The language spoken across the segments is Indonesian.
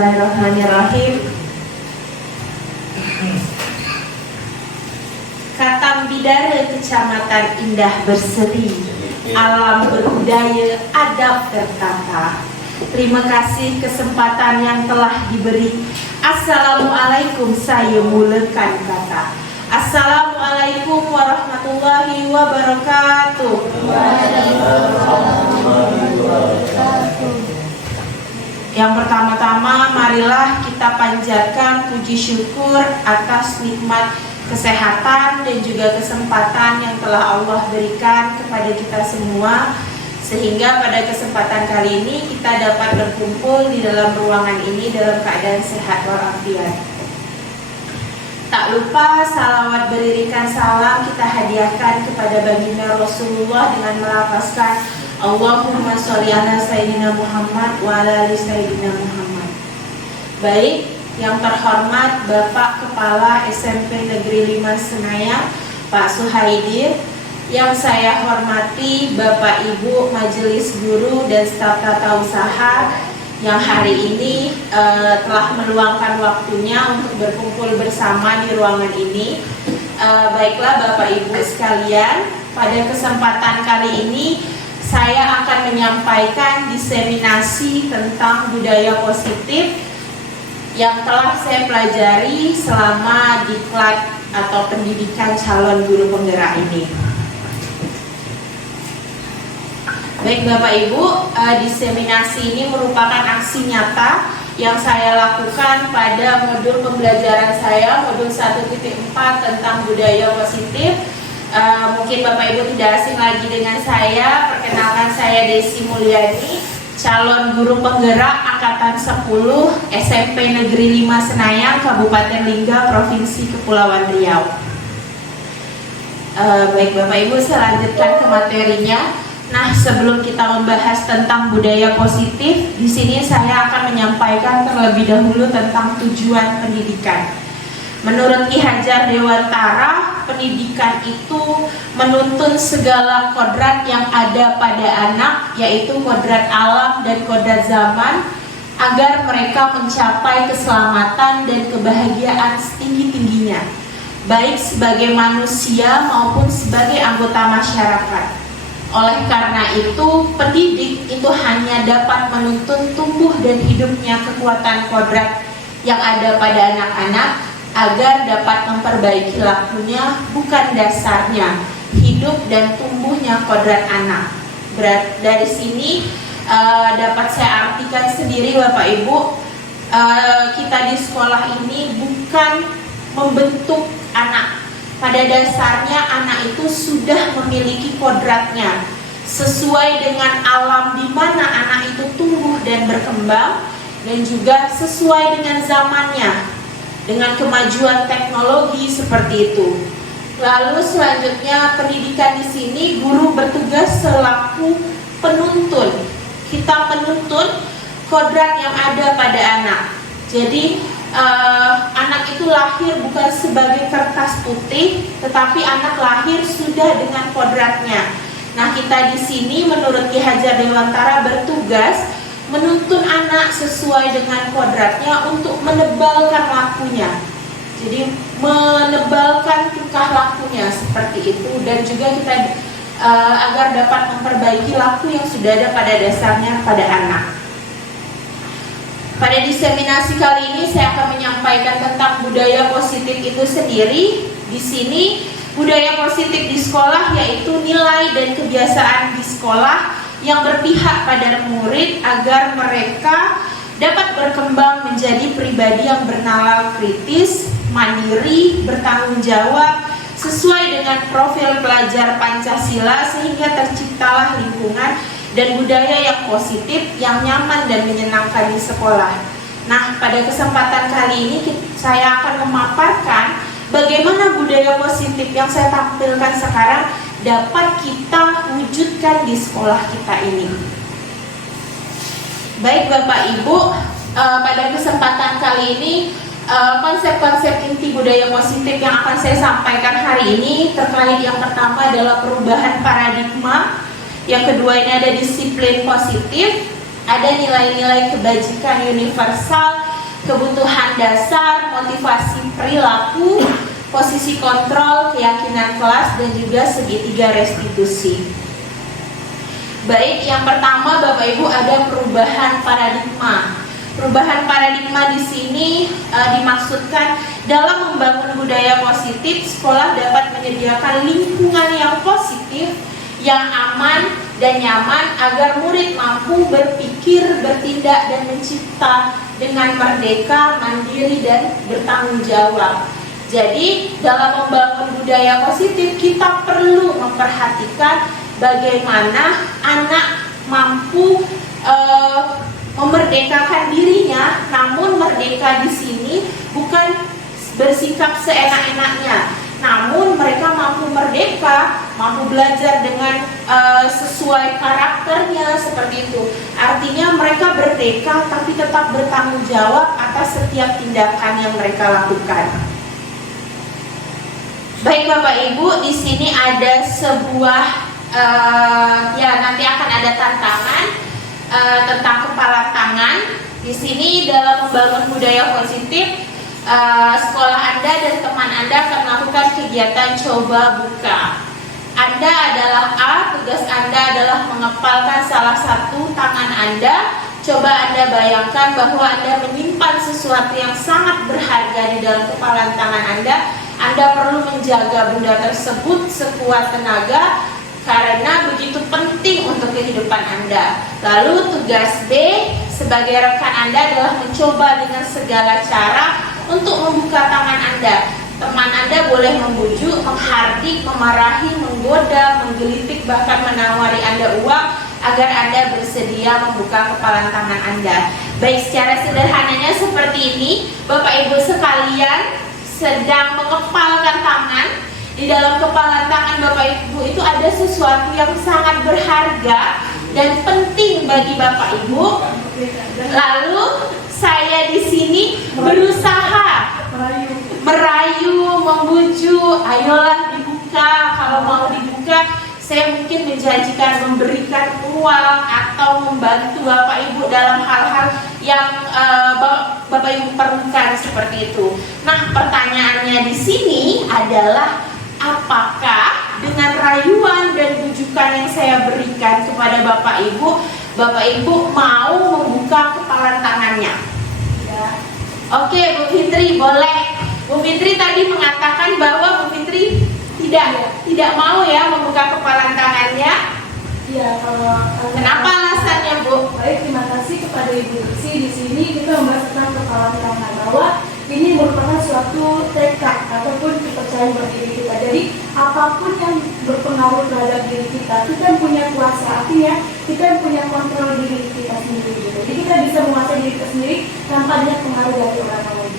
Bismillahirrahmanirrahim. Katam Bidara, Kecamatan Indah Berseri, alam berbudaya, adab tertata. Terima kasih kesempatan yang telah diberi. Assalamualaikum, saya mulakan kata. Assalamualaikum warahmatullahi wabarakatuh. Yang pertama-tama, marilah kita panjatkan puji syukur atas nikmat kesehatan dan juga kesempatan yang telah Allah berikan kepada kita semua, sehingga pada kesempatan kali ini kita dapat berkumpul di dalam ruangan ini dalam keadaan sehat walafiat. Tak lupa salawat beririkan salam kita hadiahkan kepada baginda Rasulullah dengan melafazkan Allahumma sholli ala Sayyidina Muhammad wa ala ali Sayyidina Muhammad. Baik, yang terhormat Bapak Kepala SMP Negeri 5 Senayan, Pak Suhaidir. Yang saya hormati Bapak Ibu Majelis Guru dan staf tata usaha yang hari ini telah meluangkan waktunya untuk berkumpul bersama di ruangan ini. Baiklah Bapak Ibu sekalian, pada kesempatan kali ini saya akan menyampaikan diseminasi tentang budaya positif yang telah saya pelajari selama diklat atau pendidikan calon guru penggerak ini. Baik Bapak Ibu, diseminasi ini merupakan aksi nyata yang saya lakukan pada modul pembelajaran saya, modul 1.4 tentang budaya positif. Mungkin Bapak Ibu tidak asing lagi dengan saya. Perkenalkan, saya Desi Mulyani, calon guru penggerak angkatan 10 SMP Negeri 5 Senayan, Kabupaten Lingga, Provinsi Kepulauan Riau. Baik Bapak Ibu, saya lanjutkan ke materinya. Nah, sebelum kita membahas tentang budaya positif, di sini saya akan menyampaikan terlebih dahulu tentang tujuan pendidikan. Menurut Ki Hajar Dewantara, pendidikan itu menuntun segala kodrat yang ada pada anak, yaitu kodrat alam dan kodrat zaman, agar mereka mencapai keselamatan dan kebahagiaan setinggi-tingginya, baik sebagai manusia maupun sebagai anggota masyarakat. Oleh karena itu, pendidik itu hanya dapat menuntun tumbuh dan hidupnya kekuatan kodrat yang ada pada anak-anak, agar dapat memperbaiki lakunya, bukan dasarnya hidup dan tumbuhnya kodrat anak. Dari sini dapat saya artikan sendiri Bapak Ibu, kita di sekolah ini bukan membentuk anak. Pada dasarnya anak itu sudah memiliki kodratnya sesuai dengan alam di mana anak itu tumbuh dan berkembang, dan juga sesuai dengan zamannya, dengan kemajuan teknologi seperti itu. Lalu selanjutnya, pendidikan di sini guru bertugas selaku penuntun. Kita menuntun kodrat yang ada pada anak. Jadi anak itu lahir bukan sebagai kertas putih, tetapi anak lahir sudah dengan kodratnya. Nah, kita di sini menurut Ki Hajar Dewantara bertugas menuntun anak sesuai dengan kodratnya untuk menebalkan lakunya. Jadi menebalkan tingkah lakunya seperti itu, dan juga kita agar dapat memperbaiki laku yang sudah ada pada dasarnya pada anak. Pada diseminasi kali ini saya akan menyampaikan tentang budaya positif itu sendiri. Di sini budaya positif di sekolah yaitu nilai dan kebiasaan di sekolah yang berpihak pada murid agar mereka dapat berkembang menjadi pribadi yang bernalar kritis, mandiri, bertanggung jawab, sesuai dengan profil pelajar Pancasila, sehingga terciptalah lingkungan dan budaya yang positif, yang nyaman dan menyenangkan di sekolah. Nah, pada kesempatan kali ini saya akan memaparkan bagaimana budaya positif yang saya tampilkan sekarang dapat kita wujudkan di sekolah kita ini. Baik Bapak Ibu, pada kesempatan kali ini konsep-konsep inti budaya positif yang akan saya sampaikan hari ini terkait yang pertama adalah perubahan paradigma. Yang kedua ini ada disiplin positif, ada nilai-nilai kebajikan universal, kebutuhan dasar, motivasi perilaku, posisi kontrol, keyakinan kelas, dan juga segitiga restitusi. Baik, yang pertama Bapak Ibu ada perubahan paradigma. Perubahan paradigma di sini dimaksudkan dalam membangun budaya positif, sekolah dapat menyediakan lingkungan yang positif, yang aman dan nyaman agar murid mampu berpikir, bertindak, dan mencipta dengan merdeka, mandiri, dan bertanggung jawab. Jadi dalam membangun budaya positif kita perlu memperhatikan bagaimana anak mampu memerdekakan dirinya, namun merdeka di sini bukan bersikap seenak-enaknya, namun mereka mampu merdeka, mampu belajar dengan sesuai karakternya seperti itu. Artinya mereka merdeka tapi tetap bertanggung jawab atas setiap tindakan yang mereka lakukan. Baik Bapak Ibu, di sini ada sebuah ya nanti akan ada tantangan tentang kepala tangan. Di sini dalam membangun budaya positif, sekolah Anda dan teman Anda akan melakukan kegiatan coba buka. Anda adalah A, tugas Anda adalah mengepalkan salah satu tangan Anda. Coba Anda bayangkan bahwa Anda menyimpan sesuatu yang sangat berharga di dalam kepalan tangan Anda. Anda perlu menjaga benda tersebut sekuat tenaga karena begitu penting untuk kehidupan Anda. Lalu tugas B sebagai rekan Anda adalah mencoba dengan segala cara untuk membuka tangan Anda. Teman Anda boleh membujuk, menghardik, memarahi, menggoda, menggelitik, bahkan menawari Anda uang agar Anda bersedia membuka kepalan tangan Anda. Baik, secara sederhananya seperti ini, Bapak Ibu sekalian sedang mengepalkan tangan. Di dalam kepalan tangan Bapak Ibu itu ada sesuatu yang sangat berharga dan penting bagi Bapak Ibu. Lalu saya di sini berusaha merayu, membujuk, ayolah dibuka. Kalau mau dibuka, saya mungkin menjanjikan memberikan uang atau membantu Bapak Ibu dalam hal-hal yang Bapak Ibu perlukan seperti itu. Nah, pertanyaannya di sini adalah apakah dengan rayuan dan bujukan yang saya berikan kepada Bapak Ibu mau membuka kepalan tangannya? Ya. Oke, Bu Fitri boleh. Bu Fitri tadi mengatakan bahwa Bu Fitri tidak mau ya membuka kepalan tangannya. Iya, kalau kenapa alasannya, Bu? Baik, terima kasih kepada Ibu Lucy. Di sini kita membahas tentang kepalan tangan, bahwa ini merupakan suatu tekad ataupun kepercayaan bagi diri kita. Jadi apapun yang berpengaruh terhadap diri kita punya kuasa, artinya kita punya kontrol diri kita sendiri. Jadi kita bisa menguasai diri kita sendiri tanpa adanya pengaruh dari orang lain.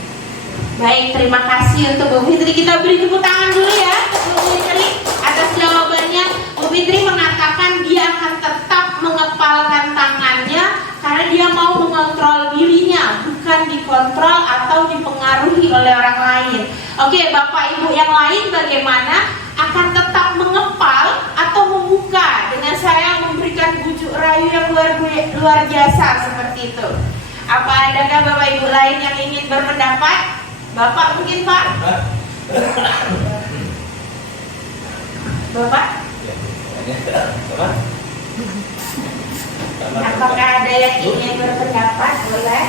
Baik, terima kasih untuk Bu Fitri. Kita beri tepuk tangan dulu ya untuk Bu Fitri atas jawabannya. Bu Fitri mengatakan dia akan tetap mengepalkan tangannya karena dia mau mengontrol dirinya, bukan dikontrol atau dipengaruhi oleh orang lain. Oke, Bapak Ibu yang lain bagaimana? Akan tetap mengepal atau membuka dengan saya memberikan bujuk rayu yang luar biasa seperti itu. Apa adakah Bapak Ibu lain yang ingin berpendapat? Bapak mungkin, Pak? Bapak? Apakah ada yang ingin berpendapat? Boleh?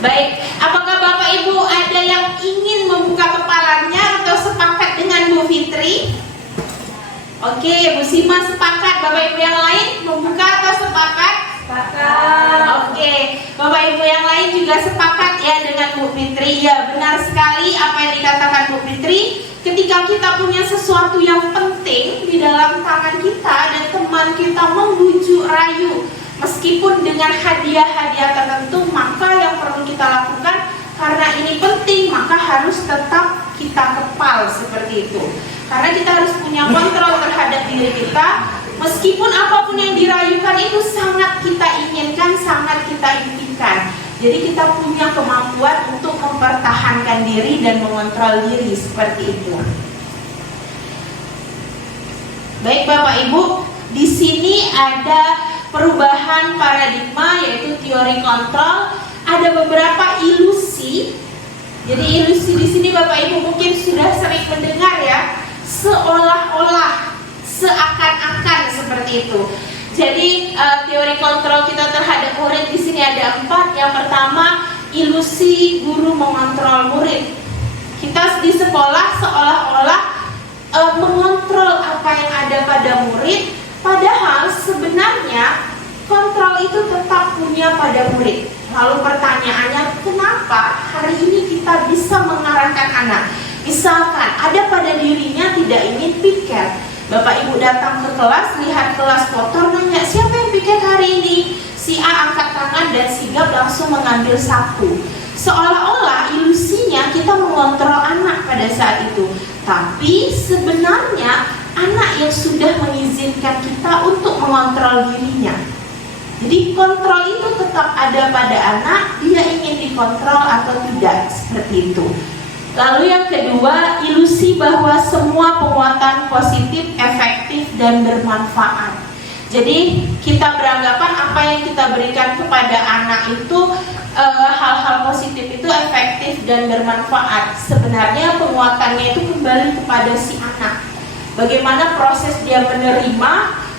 Baik, apakah Bapak Ibu ada yang ingin membuka kepalanya atau sepakat dengan Bu Fitri? Oke, Bu Sima sepakat. Bapak Ibu yang lain membuka atau sepakat? Sepakat. Oke, Bapak Ibu yang lain juga sepakat ya dengan Bu Fitri. Ya, benar sekali apa yang dikatakan Bu Fitri. Ketika kita punya sesuatu yang penting di dalam tangan kita dan teman kita membujuk rayu, meskipun dengan hadiah-hadiah tertentu, maka yang perlu kita lakukan karena ini penting, maka harus tetap kita kepal seperti itu. Karena kita harus punya kontrol terhadap diri kita, meskipun apapun yang dirayukan itu sangat kita inginkan, sangat kita impikan. Jadi kita punya kemampuan untuk mempertahankan diri dan mengontrol diri seperti itu. Baik Bapak Ibu, di sini ada perubahan paradigma yaitu teori kontrol, ada beberapa ilusi. Jadi ilusi di sini Bapak Ibu mungkin sudah sering mendengar ya, seolah-olah, seakan-akan seperti itu. Jadi teori kontrol kita terhadap murid di sini ada 4. Yang pertama, ilusi guru mengontrol murid. Kita di sekolah seolah-olah mengontrol apa yang ada pada murid, padahal sebenarnya kontrol itu tetap punya pada murid. Lalu pertanyaannya, kenapa hari ini kita bisa mengarahkan anak? Misalkan ada pada dirinya tidak ingin piket, Bapak Ibu datang ke kelas, lihat kelas kotor, nanya siapa yang piket hari ini? Si A angkat tangan dan sigap langsung mengambil sapu. Seolah-olah ilusinya kita mengontrol anak pada saat itu. Tapi sebenarnya anak yang sudah mengizinkan kita untuk mengontrol dirinya. Jadi kontrol itu tetap ada pada anak, dia ingin dikontrol atau tidak, seperti itu. Lalu yang kedua, ilusi bahwa semua penguatan positif, efektif, dan bermanfaat. Jadi kita beranggapan apa yang kita berikan kepada anak itu hal-hal positif itu efektif dan bermanfaat. Sebenarnya penguatannya itu kembali kepada si anak. Bagaimana proses dia menerima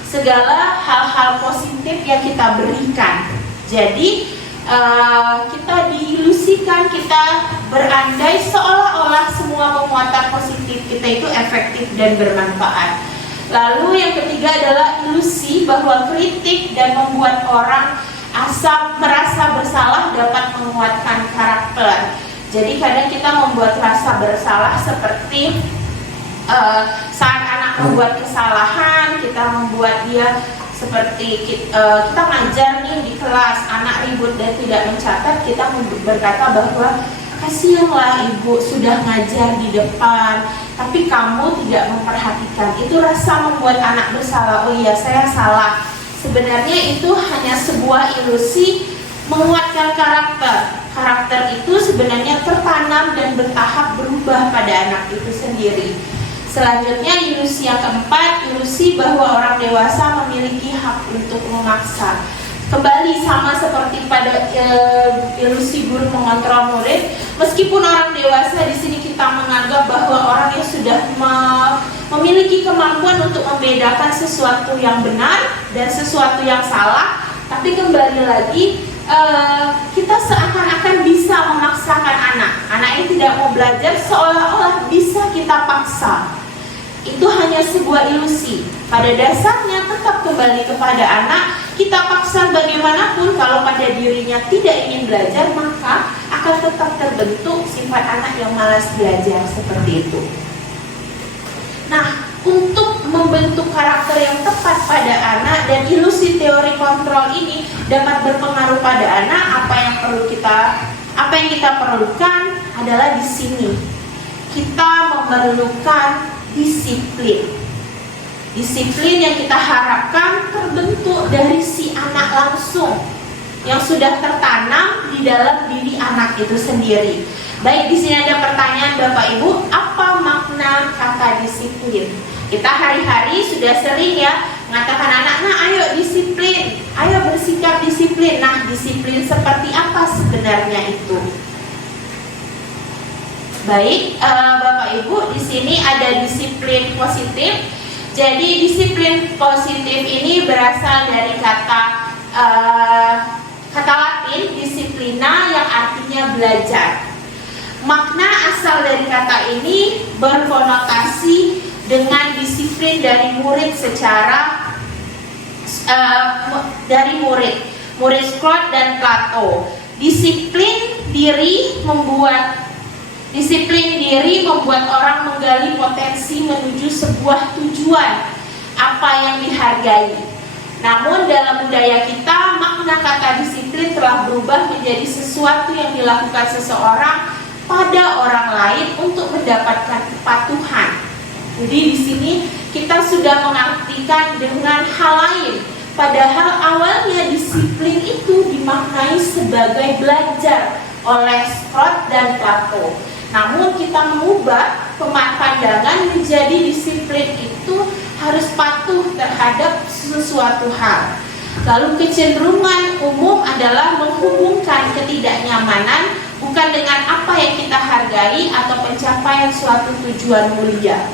segala hal-hal positif yang kita berikan. Jadi kita diilusikan, kita berandai seolah-olah semua penguatan positif kita itu efektif dan bermanfaat. Lalu yang ketiga adalah ilusi bahwa kritik dan membuat orang merasa bersalah dapat menguatkan karakter. Jadi kadang kita membuat rasa bersalah seperti saat anak membuat kesalahan, kita membuat dia seperti kita ngajar nih di kelas, anak ribut dan tidak mencatat, kita berkata bahwa kasihanlah ibu sudah ngajar di depan, tapi kamu tidak memperhatikan. Itu rasa membuat anak bersalah. Oh iya, saya salah. Sebenarnya itu hanya sebuah ilusi menguatkan karakter. Karakter itu sebenarnya tertanam dan bertahap berubah pada anak itu sendiri. Selanjutnya ilusi yang keempat, ilusi bahwa orang dewasa memiliki hak untuk memaksa. Kembali sama seperti pada ilusi guru mengontrol murid, meskipun orang dewasa di sini kita menganggap bahwa orang yang sudah memiliki kemampuan untuk membedakan sesuatu yang benar dan sesuatu yang salah, tapi kembali lagi kita seakan-akan bisa memaksakan anak. Anak yang tidak mau belajar seolah-olah bisa kita paksa. Itu hanya sebuah ilusi. Pada dasarnya tetap kembali kepada anak. Kita paksa bagaimanapun, kalau pada dirinya tidak ingin belajar, maka akan tetap terbentuk sifat anak yang malas belajar seperti itu. Nah, untuk membentuk karakter yang tepat pada anak dan ilusi teori kontrol ini dapat berpengaruh pada anak, apa yang kita perlukan adalah di sini. Kita memerlukan disiplin. Disiplin yang kita harapkan terbentuk dari si anak langsung, yang sudah tertanam di dalam diri anak itu sendiri. Baik, di sini ada pertanyaan Bapak Ibu, apa makna kata disiplin? Kita hari-hari sudah sering ya mengatakan anak, nah ayo disiplin, ayo bersikap disiplin. Nah, disiplin seperti apa sebenarnya itu? Baik, Bapak Ibu, di sini ada disiplin positif. Jadi disiplin positif ini berasal dari kata Latin disiplina yang artinya belajar. Makna asal dari kata ini berkonotasi dengan disiplin dari murid secara dari murid Scott dan Plato. Disiplin diri membuat orang menggali potensi menuju sebuah tujuan apa yang dihargai. Namun dalam budaya kita, makna kata disiplin telah berubah menjadi sesuatu yang dilakukan seseorang pada orang lain untuk mendapatkan kepatuhan. Jadi di sini kita sudah mengartikan dengan hal lain. Padahal awalnya disiplin itu dimaknai sebagai belajar oleh Scott dan Plato. Namun kita mengubah pandangan menjadi disiplin itu harus patuh terhadap sesuatu hal. Lalu kecenderungan umum adalah menghubungkan ketidaknyamanan bukan dengan apa yang kita hargai atau pencapaian suatu tujuan mulia.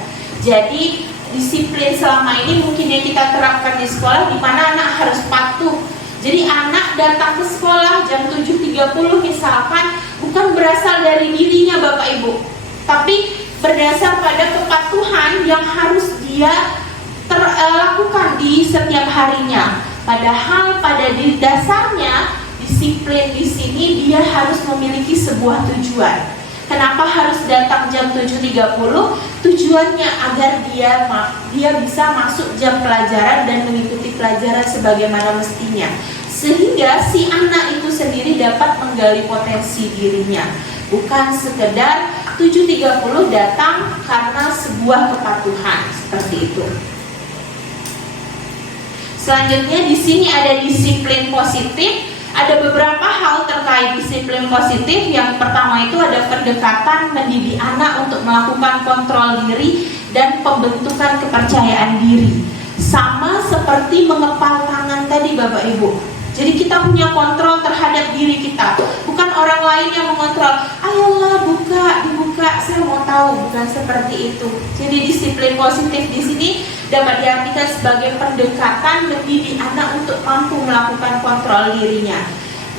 Jadi disiplin selama ini mungkin yang kita terapkan di sekolah, di mana anak harus patuh. Jadi anak datang ke sekolah jam 7.30 misalkan, bukan berasal dari dirinya Bapak Ibu, tapi berdasar pada kepatuhan yang harus dia lakukan di setiap harinya. Padahal pada dasarnya disiplin di sini dia harus memiliki sebuah tujuan. Kenapa harus datang jam 7.30? Tujuannya agar dia bisa masuk jam pelajaran dan mengikuti pelajaran sebagaimana mestinya, sehingga si anak itu sendiri dapat menggali potensi dirinya, bukan sekedar 7.30 datang karena sebuah kepatuhan seperti itu. Selanjutnya di sini ada disiplin positif. Ada beberapa hal terkait disiplin positif. Yang pertama itu ada pendekatan mendidik anak untuk melakukan kontrol diri dan pembentukan kepercayaan diri. Sama seperti mengepal tangan tadi Bapak Ibu. Jadi kita punya kontrol terhadap diri kita, bukan orang lain yang mengontrol. Ayolah dibuka, saya mau tahu, bukan seperti itu. Jadi disiplin positif di sini dapat diartikan sebagai pendekatan mendidik anak untuk mampu melakukan kontrol dirinya,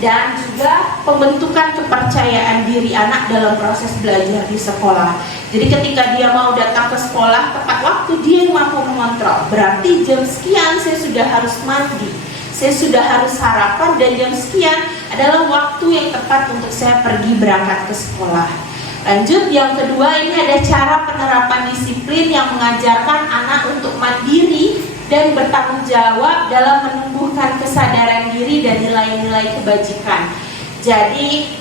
dan juga pembentukan kepercayaan diri anak dalam proses belajar di sekolah. Jadi ketika dia mau datang ke sekolah tepat waktu, dia yang mampu mengontrol. Berarti jam sekian saya sudah harus mandi, saya sudah harus sarapan, dan jam sekian adalah waktu yang tepat untuk saya pergi berangkat ke sekolah. Lanjut, yang kedua, ini ada cara penerapan disiplin yang mengajarkan anak untuk mandiri dan bertanggung jawab dalam menumbuhkan kesadaran diri dan nilai-nilai kebajikan. Jadi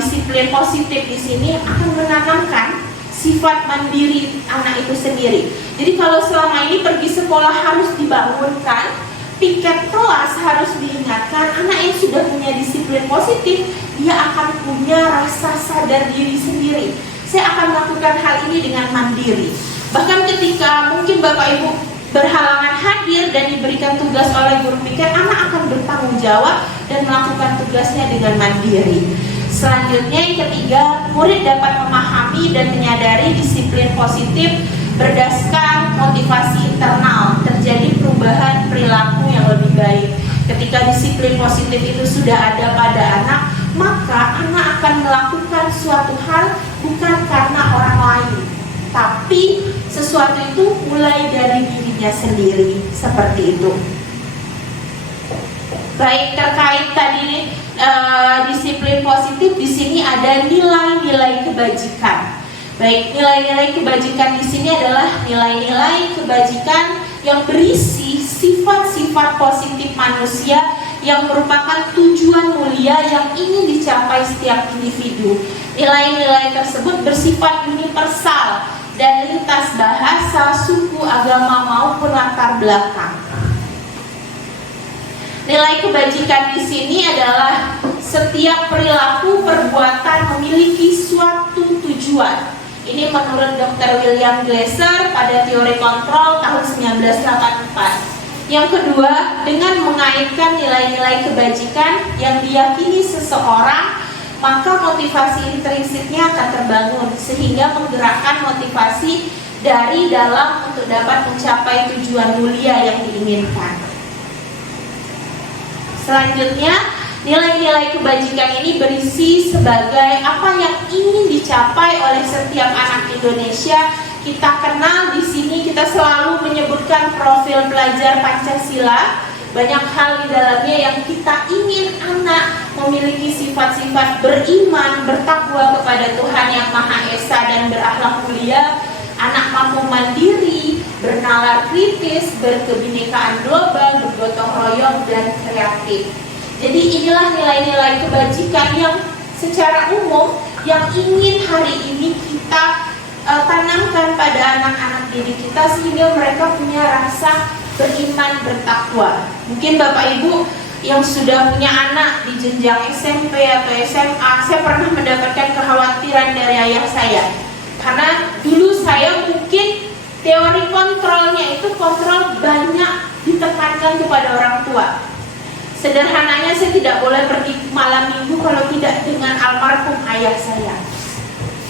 disiplin positif di sini akan menanamkan sifat mandiri anak itu sendiri. Jadi kalau selama ini pergi sekolah harus dibangunkan, piket kelas harus diingatkan, anak yang sudah punya disiplin positif, dia akan punya rasa sadar diri sendiri. Saya akan melakukan hal ini dengan mandiri. Bahkan ketika mungkin Bapak Ibu berhalangan hadir dan diberikan tugas oleh guru piket, anak akan bertanggung jawab dan melakukan tugasnya dengan mandiri. Selanjutnya yang ketiga, murid dapat memahami dan menyadari disiplin positif berdasarkan motivasi internal, terjadi perubahan perilaku yang lebih baik. Ketika disiplin positif itu sudah ada pada anak, maka anak akan melakukan suatu hal bukan karena orang lain, tapi sesuatu itu mulai dari dirinya sendiri, seperti itu. Baik, terkait tadi disiplin positif, di sini ada nilai-nilai kebajikan. Baik, nilai-nilai kebajikan di sini adalah nilai-nilai kebajikan yang berisi sifat-sifat positif manusia yang merupakan tujuan mulia yang ingin dicapai setiap individu. Nilai-nilai tersebut bersifat universal dan lintas bahasa, suku, agama maupun latar belakang. Nilai kebajikan di sini adalah setiap perilaku perbuatan memiliki suatu tujuan. Ini menurut Dr. William Glasser pada teori kontrol tahun 1984. Yang kedua, dengan mengaitkan nilai-nilai kebajikan yang diyakini seseorang, maka motivasi intrinsiknya akan terbangun sehingga menggerakkan motivasi dari dalam untuk dapat mencapai tujuan mulia yang diinginkan. Selanjutnya, nilai-nilai kebajikan ini berisi sebagai apa yang ingin dicapai oleh setiap anak Indonesia. Kita kenal di sini, kita selalu menyebutkan profil pelajar Pancasila. Banyak hal di dalamnya yang kita ingin anak memiliki sifat-sifat beriman, bertakwa kepada Tuhan Yang Maha Esa dan berakhlak mulia. Anak mampu mandiri, bernalar kritis, berkebinekaan global, bergotong royong, dan kreatif. Jadi inilah nilai-nilai kebajikan yang secara umum yang ingin hari ini kita tanamkan pada anak-anak didik kita sehingga mereka punya rasa beriman, bertakwa. Mungkin Bapak Ibu yang sudah punya anak di jenjang SMP atau SMA, saya pernah mendapatkan kekhawatiran dari ayah saya. Karena dulu saya mungkin Teori kontrolnya itu kontrol banyak ditekankan kepada orang tua. Sederhananya, saya tidak boleh pergi malam minggu kalau tidak dengan almarhum ayah saya.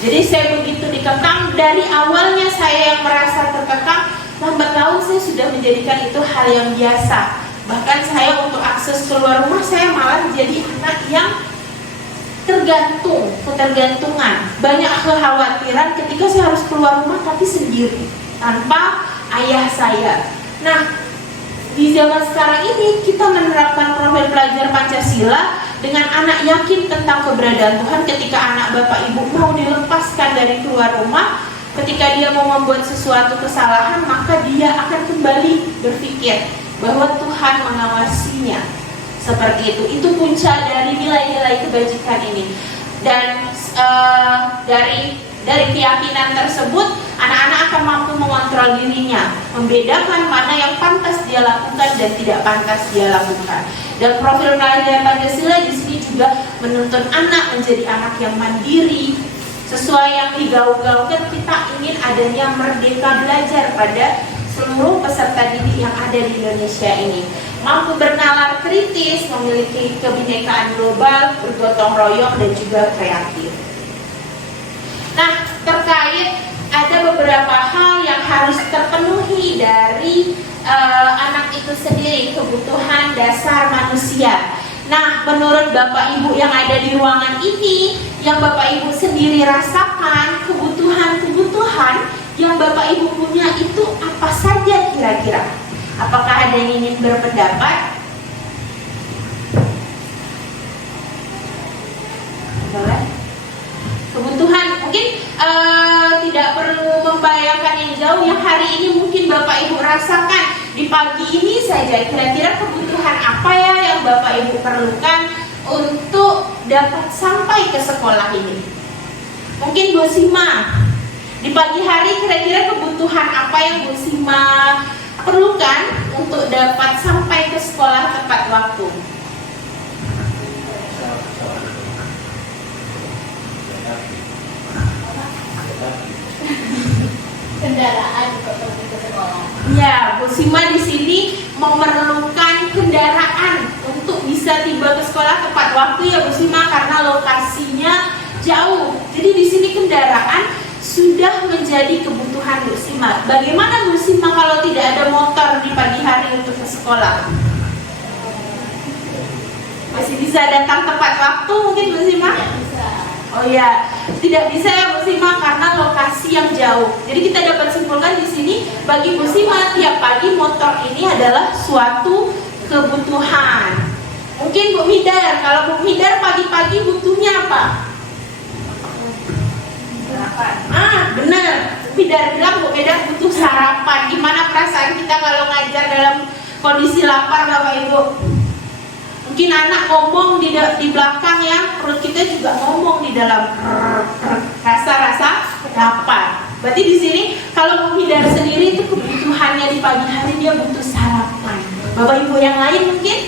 Jadi saya begitu dikekang, dari awalnya saya yang merasa terkekang, lambat laun saya sudah menjadikan itu hal yang biasa. Bahkan saya untuk akses keluar rumah, saya malah menjadi anak yang ketergantungan. Banyak kekhawatiran ketika saya harus keluar rumah tapi sendiri, tanpa ayah saya. Nah, di zaman sekarang ini kita menerapkan profil pelajar Pancasila dengan anak yakin tentang keberadaan Tuhan. Ketika anak bapak ibu mau dilepaskan dari keluar rumah, ketika dia mau membuat sesuatu kesalahan, maka dia akan kembali berpikir bahwa Tuhan mengawasinya. Seperti itu. Itu puncak dari nilai-nilai kebajikan ini. Dan dari keyakinan tersebut, anak-anak akan mampu mengontrol dirinya, membedakan mana yang pantas dia lakukan dan tidak pantas dia lakukan. Dan profil pelajar Pancasila di sini juga menuntun anak menjadi anak yang mandiri. Sesuai yang digaung-gaungkan, kita ingin adanya merdeka belajar pada seluruh peserta didik yang ada di Indonesia ini. Mampu bernalar kritis, memiliki kebinekaan global, bergotong royong dan juga kreatif. Nah, terkait ada beberapa hal yang harus terpenuhi dari anak itu sendiri, kebutuhan dasar manusia. Nah, menurut Bapak Ibu yang ada di ruangan ini, yang Bapak Ibu sendiri rasakan, kebutuhan-kebutuhan yang Bapak Ibu punya itu apa saja kira-kira? Apakah ada yang ingin berpendapat? Boleh? Kebutuhan mungkin tidak perlu membayangkan yang jauh, yang hari ini mungkin Bapak Ibu rasakan di pagi ini saja. Kira-kira kebutuhan apa ya yang Bapak Ibu perlukan untuk dapat sampai ke sekolah ini? Mungkin Bu Sima, di pagi hari kira-kira kebutuhan apa yang Bu Sima perlukan untuk dapat sampai ke sekolah tepat waktu? Kendaraan untuk pergi ke sekolah. Ya, Bu Sima di sini memerlukan kendaraan untuk bisa tiba ke sekolah tepat waktu ya Bu Sima, karena lokasinya jauh. Jadi di sini kendaraan sudah menjadi kebutuhan Bu Sima. Bagaimana Bu Sima kalau tidak ada motor di pagi hari untuk ke sekolah? Masih bisa datang tepat waktu mungkin Bu Sima? Oh ya, tidak bisa ya Bu Sima karena lokasi yang jauh. Jadi kita dapat simpulkan di sini, bagi Bu Sima tiap pagi motor ini adalah suatu kebutuhan. Mungkin Bu Midar, kalau Bu Midar pagi-pagi butuhnya apa? Sarapan. Benar. Bu Midar bilang Bu Midar butuh sarapan. Gimana perasaan kita kalau ngajar dalam kondisi lapar Bapak Ibu? Mungkin anak ngomong di belakang ya, perut kita juga ngomong di dalam, rasa-rasa lapar. Berarti di sini kalau Bu Midar sendiri itu kebutuhannya di pagi hari dia butuh sarapan. Bapak Ibu yang lain mungkin?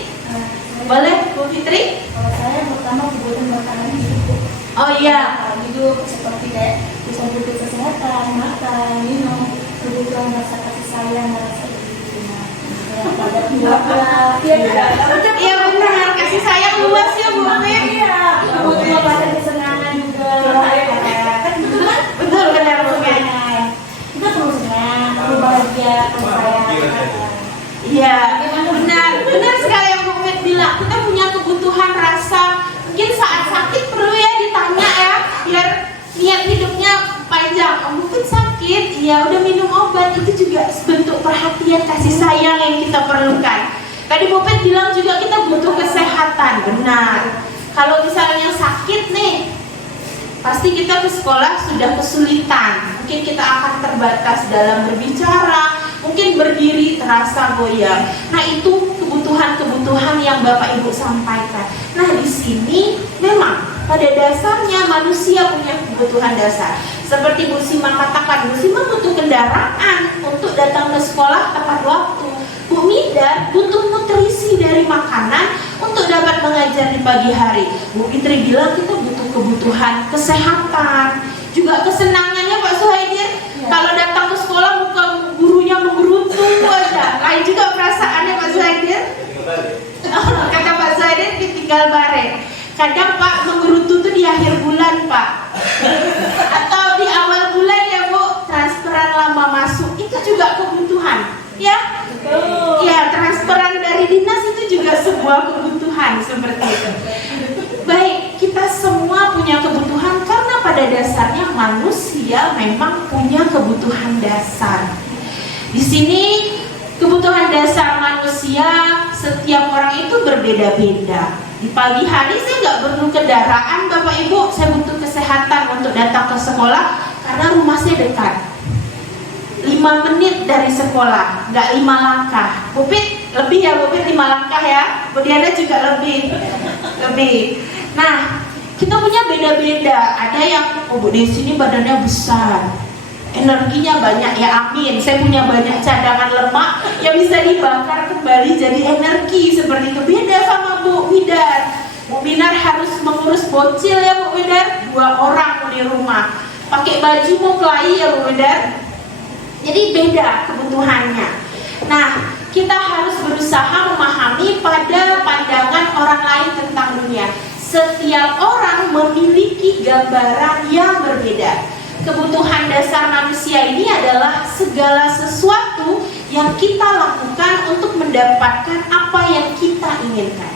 Boleh Bu Fitri? Kalau saya pertama kebutuhan makanan hidup. Oh iya. Hidup seperti kayak bisa hidup kesehatan, makan, minum, kebutuhan rasa kasih sayang, rasa pada keluarga. Iya benar, kasih sayang luas ya Bu Amir. Iya, kebutuhan pada kesenangan juga. Betul benar Bu Amir. Kita perlu senang, perlu bahagia, perlu sayang. Iya, benar sekali yang Bu Amir bilang. Kita punya kebutuhan rasa, mungkin saat sakit perlu ya ditanya ya, biar niat hidupnya panjang. Mungkin sakit, ya udah minum obat, itu juga bentuk perhatian kasih sayang yang kita perlukan. Tadi Bu Pet bilang juga kita butuh kesehatan, benar. Kalau misalnya sakit nih, pasti kita ke sekolah sudah kesulitan. Mungkin kita akan terbatas dalam berbicara, mungkin berdiri terasa goyang. Nah itu kebutuhan-kebutuhan yang Bapak Ibu sampaikan. Nah di sini memang pada dasarnya manusia punya kebutuhan dasar. Seperti Bu Sima katakan, Bu Sima butuh kendaraan untuk datang ke sekolah tepat waktu. Bu Midar butuh nutrisi dari makanan untuk dapat mengajar di pagi hari. Bu Fitri bilang kita butuh kebutuhan kesehatan, juga kesenangannya Pak Suhaidir. Kalau datang ke sekolah Ngerasain juga perasaannya Pak Zuhaidir? Kata Pak Zuhaidir ditinggal bare. Kadang Pak menggerutu tuh di akhir bulan Pak, atau di awal bulan ya Bu, transferan lama masuk itu juga kebutuhan ya. Ya, transferan dari dinas itu juga sebuah kebutuhan seperti itu. Baik, kita semua punya kebutuhan karena pada dasarnya manusia memang punya kebutuhan dasar. Di sini kebutuhan dasar manusia setiap orang itu berbeda-beda. Di pagi hari saya nggak perlu kendaraan Bapak Ibu, saya butuh kesehatan untuk datang ke sekolah karena rumah saya dekat. 5 menit dari sekolah, nggak 5 langkah. Bupit lebih ya, Bupit 5 langkah ya. Bu Diana juga lebih. Nah, kita punya beda-beda. Ada yang Bu di sini badannya besar, energinya banyak ya, amin. Saya punya banyak cadangan lemak yang bisa dibakar kembali jadi energi seperti itu. Beda sama Bu Widar. Bu Binar harus mengurus bocil ya Bu Widar, 2 orang di rumah. Pakai baju mau kelahi ya Bu Widar. Jadi beda kebutuhannya. Nah, kita harus berusaha memahami pada pandangan orang lain tentang dunia. Setiap orang memiliki gambaran yang berbeda. Kebutuhan dasar manusia ini adalah segala sesuatu yang kita lakukan untuk mendapatkan apa yang kita inginkan.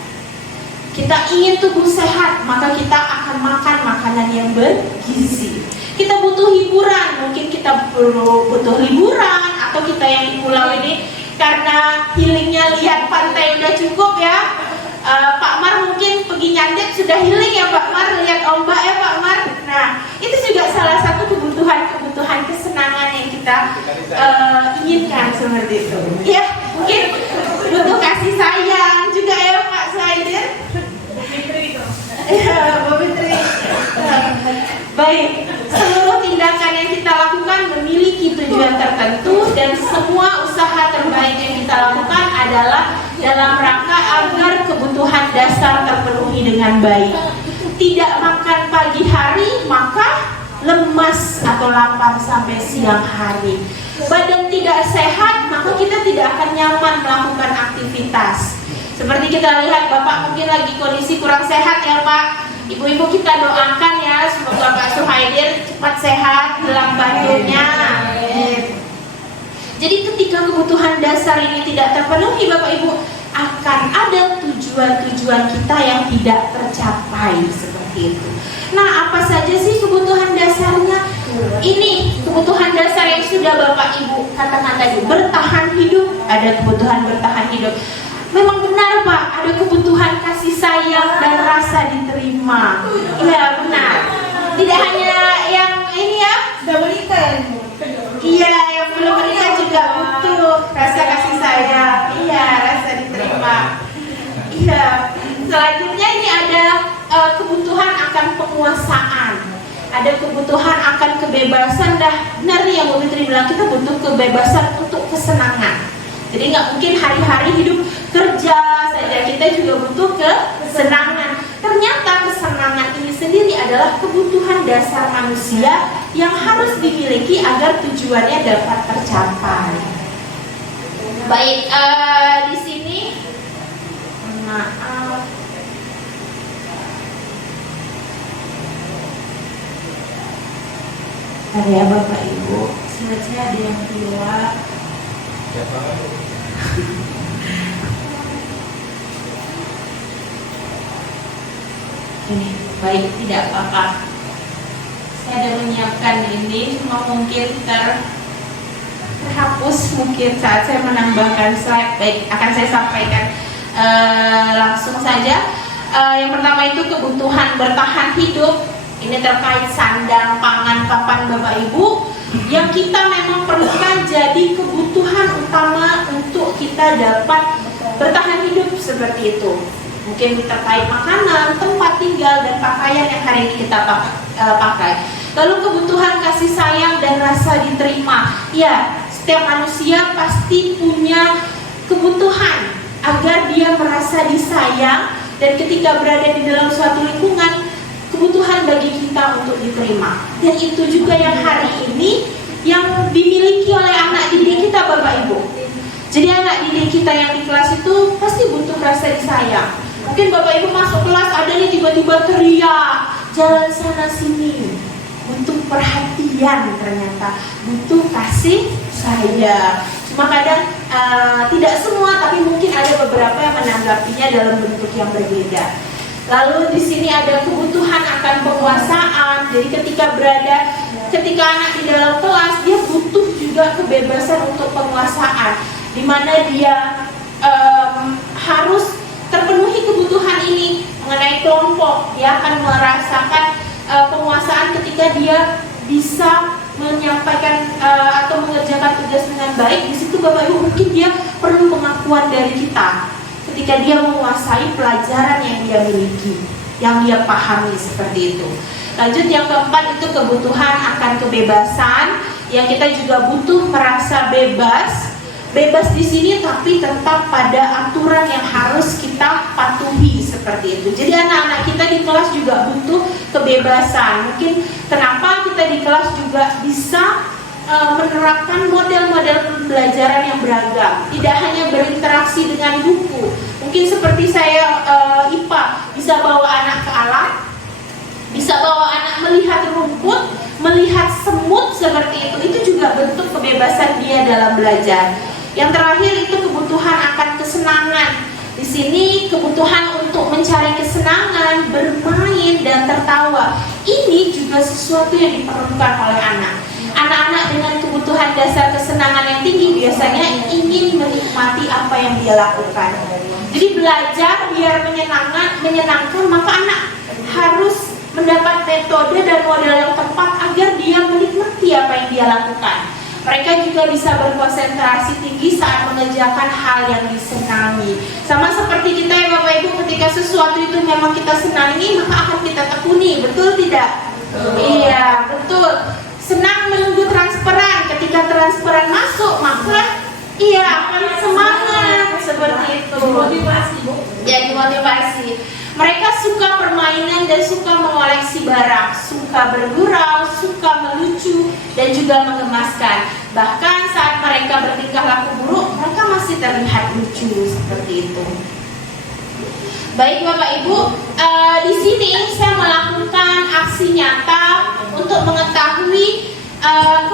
Kita ingin tubuh sehat, maka kita akan makan makanan yang bergizi. Kita butuh hiburan, mungkin kita butuh liburan, atau kita yang di pulau ini karena healingnya lihat pantai udah cukup ya. Pak Mar mungkin pergi nyandet sudah healing ya Pak Mar, lihat ombak ya Pak Mar. Nah, itu juga salah satu kebutuhan kesenangan yang kita inginkan seperti itu. Ya, mungkin butuh kasih sayang juga ya Pak Zuhaidir. Ya, Bu Fitri. Baik, seluruh tindakan yang kita lakukan memiliki tujuan tertentu dan semua usaha terbaik yang kita lakukan adalah dalam rangka agar kebutuhan dasar terpenuhi dengan baik. Tidak makan pagi hari maka lemas atau lapar sampai siang hari. Badan tidak sehat maka kita tidak akan nyaman melakukan aktivitas. Seperti kita lihat Bapak mungkin lagi kondisi kurang sehat ya Pak. Ibu-ibu kita doakan ya semoga Pak Zuhaidir cepat sehat, hilang batuknya. Jadi ketika kebutuhan dasar ini tidak terpenuhi Bapak Ibu, akan ada tujuan-tujuan kita yang tidak tercapai seperti itu. Nah, apa saja sih kebutuhan dasarnya? Ini kebutuhan dasar yang sudah Bapak Ibu katakan tadi, bertahan hidup, ada kebutuhan bertahan hidup. Memang benar Pak, ada kebutuhan kasih sayang dan rasa diterima. Iya benar. Tidak hanya yang ini ya, Sudah menikah ya Bu? iya yang belum menikah juga butuh rasa kasih sayang. Iya, rasa diterima. Iya. Selanjutnya ini ada kebutuhan akan penguasaan. Ada kebutuhan akan kebebasan. Dah benar nih yang Bu Fitri bilang, kita butuh kebebasan untuk kesenangan. Jadi nggak mungkin hari-hari hidup kerja saja, kita juga butuh kesenangan. Ternyata kesenangan ini sendiri adalah kebutuhan dasar manusia yang harus dimiliki agar tujuannya dapat tercapai. Baik, di sini maaf. Ada ya Bapak Ibu, saya ada yang keluar. Ini baik, tidak apa-apa. Saya ada menyiapkan ini, cuma mungkin terhapus mungkin saat saya menambahkan slide. Baik, akan saya sampaikan langsung saja. Yang pertama itu kebutuhan bertahan hidup. Ini terkait sandang, pangan, papan Bapak Ibu, yang kita memang perlukan jadi kebutuhan utama untuk kita dapat bertahan hidup seperti itu. Mungkin terkait makanan, tempat tinggal, dan pakaian yang hari ini kita pakai. Lalu kebutuhan kasih sayang dan rasa diterima. Ya, setiap manusia pasti punya kebutuhan agar dia merasa disayang, dan ketika berada di dalam suatu lingkungan, kebutuhan bagi kita untuk diterima. Dan itu juga yang hari ini yang dimiliki oleh anak didik kita Bapak Ibu. Jadi anak didik kita yang di kelas itu pasti butuh rasa disayang. Mungkin Bapak Ibu masuk kelas ada nih tiba-tiba teriak, jalan sana sini. Butuh perhatian ternyata, butuh kasih sayang. Cuma kadang tidak semua, tapi mungkin ada beberapa yang menanggapinya dalam bentuk yang berbeda. Lalu di sini ada kebutuhan akan penguasaan. Jadi ketika anak di dalam kelas, dia butuh juga kebebasan untuk penguasaan, di mana dia harus terpenuhi kebutuhan ini mengenai kelompok. Dia akan merasakan penguasaan ketika dia bisa menyampaikan atau mengerjakan tugas dengan baik. Di situ Bapak Ibu mungkin dia perlu pengakuan dari kita ketika dia menguasai pelajaran yang dia miliki, yang dia pahami, seperti itu. Lanjut, yang keempat itu kebutuhan akan kebebasan, yang kita juga butuh merasa bebas. Bebas di sini tapi tetap pada aturan yang harus kita patuhi, seperti itu. Jadi anak-anak kita di kelas juga butuh kebebasan. Mungkin kenapa kita di kelas juga bisa menerapkan model-model pembelajaran yang beragam. Tidak hanya berinteraksi dengan buku. Mungkin seperti saya IPA, bisa bawa anak ke alam, bisa bawa anak melihat rumput, melihat semut, seperti itu. Itu juga bentuk kebebasan dia dalam belajar. Yang terakhir itu kebutuhan akan kesenangan. Di sini kebutuhan untuk mencari kesenangan, bermain dan tertawa. Ini juga sesuatu yang diperlukan oleh anak. Anak-anak dengan kebutuhan dasar kesenangan yang tinggi biasanya ingin menikmati apa yang dia lakukan. Jadi belajar biar menyenangkan, maka anak harus mendapat metode dan model yang tepat agar dia menikmati apa yang dia lakukan. Mereka juga bisa berkonsentrasi tinggi saat mengerjakan hal yang disenangi. Sama seperti kita ya Bapak Ibu, ketika sesuatu itu memang kita senangi, maka akan kita tekuni, betul tidak? Betul. Iya, betul. Senang menunggu transferan, ketika transferan masuk, maka iya akan semangat, seperti itu. Dimotivasi, Bu. Ya, dimotivasi. Mereka suka permainan dan suka mengoleksi barang, suka bergurau, suka melucu, dan juga mengemaskan. Bahkan saat mereka bertingkah laku buruk, mereka masih terlihat lucu, seperti itu. Baik Bapak Ibu, di sini saya melakukan aksi nyata untuk mengetahui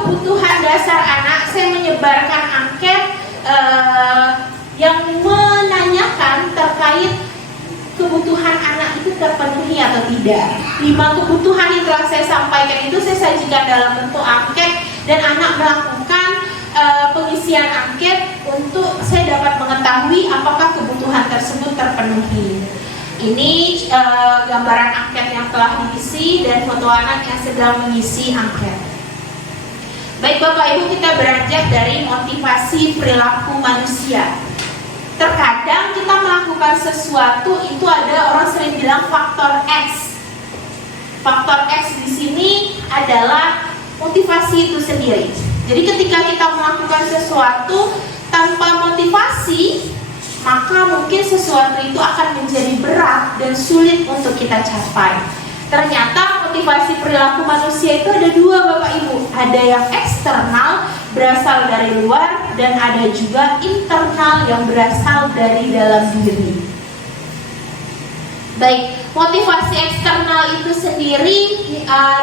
kebutuhan dasar anak. Saya menyebarkan angket yang menanyakan terkait kebutuhan anak itu terpenuhi atau tidak. 5 kebutuhan yang telah saya sampaikan itu saya sajikan dalam bentuk angket, dan anak melakukan pengisian angket untuk saya dapat mengetahui apakah kebutuhan tersebut terpenuhi. Ini gambaran angket yang telah diisi dan foto anak yang sedang mengisi angket. Baik Bapak Ibu, kita beranjak dari motivasi perilaku manusia. Terkadang kita melakukan sesuatu itu ada orang sering bilang faktor X. Faktor X di sini adalah motivasi itu sendiri. Jadi ketika kita melakukan sesuatu tanpa motivasi, maka mungkin sesuatu itu akan menjadi berat dan sulit untuk kita capai. Ternyata motivasi perilaku manusia itu ada 2 Bapak Ibu. Ada yang eksternal, berasal dari luar, dan ada juga internal yang berasal dari dalam diri. Baik, motivasi eksternal itu sendiri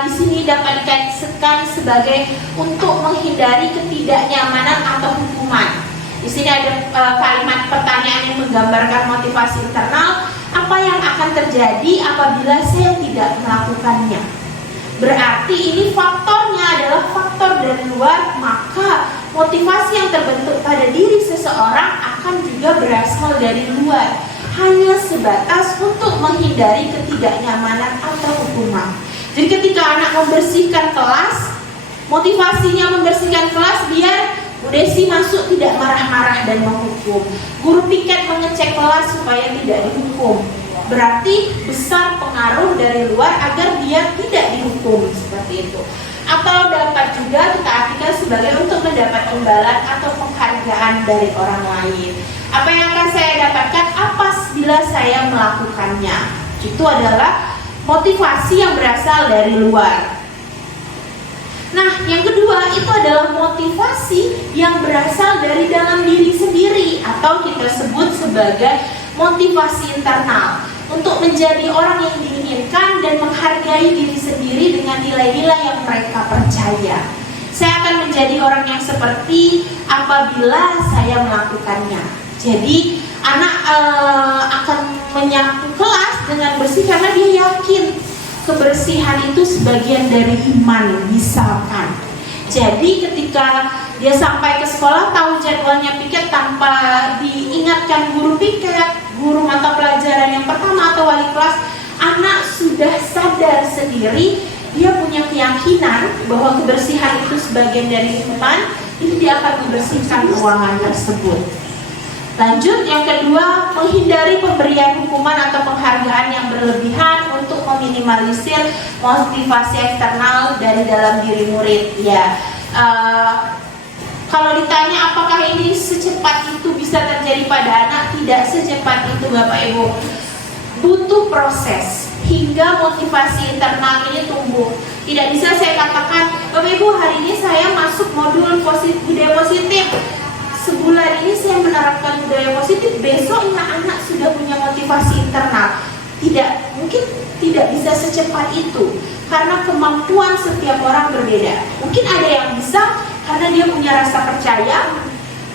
di sini dapat dikaitkan sebagai untuk menghindari ketidaknyamanan atau hukuman. Di sini ada kalimat pertanyaan yang menggambarkan motivasi internal. Apa yang akan terjadi apabila saya tidak melakukannya? Berarti ini faktornya adalah faktor dari luar, maka motivasi yang terbentuk pada diri seseorang akan juga berasal dari luar, hanya sebatas untuk menghindari ketidaknyamanan atau hukuman. Jadi ketika anak membersihkan kelas, motivasinya membersihkan kelas biar Bu Desi masuk tidak marah-marah dan menghukum. Guru piket mengecek kelas supaya tidak dihukum. Berarti besar pengaruh dari luar agar dia tidak dihukum, seperti itu. Atau dapat juga kita artikan sebagai untuk mendapat imbalan atau penghargaan dari orang lain. Apa yang akan saya dapatkan apabila saya melakukannya? Itu adalah motivasi yang berasal dari luar. Nah, yang kedua itu adalah motivasi yang berasal dari dalam diri sendiri atau kita sebut sebagai motivasi internal untuk menjadi orang yang diinginkan dan menghargai diri sendiri dengan nilai-nilai yang mereka percaya. Saya akan menjadi orang yang seperti apabila saya melakukannya. Jadi anak akan menyapu kelas dengan bersih karena dia yakin kebersihan itu sebagian dari iman misalkan. Jadi ketika dia sampai ke sekolah tahu jadwalnya piket tanpa diingatkan guru piket, guru mata pelajaran yang pertama atau wali kelas, anak sudah sadar sendiri, dia punya keyakinan bahwa kebersihan itu sebagian dari iman, itu dia akan membersihkan ruangan tersebut. Lanjut, yang kedua, menghindari pemberian hukuman atau penghargaan yang berlebihan untuk meminimalisir motivasi eksternal dari dalam diri murid. Ya, kalau ditanya apakah ini secepat itu bisa terjadi pada anak, tidak secepat itu Bapak Ibu. Butuh proses hingga motivasi internal ini tumbuh. Tidak bisa saya katakan, Bapak Ibu hari ini saya masuk modul budaya positif. Sebulan ini saya menerapkan budaya positif, besok anak-anak sudah punya motivasi internal. Tidak, mungkin tidak bisa secepat itu karena kemampuan setiap orang berbeda. Mungkin ada yang bisa karena dia punya rasa percaya,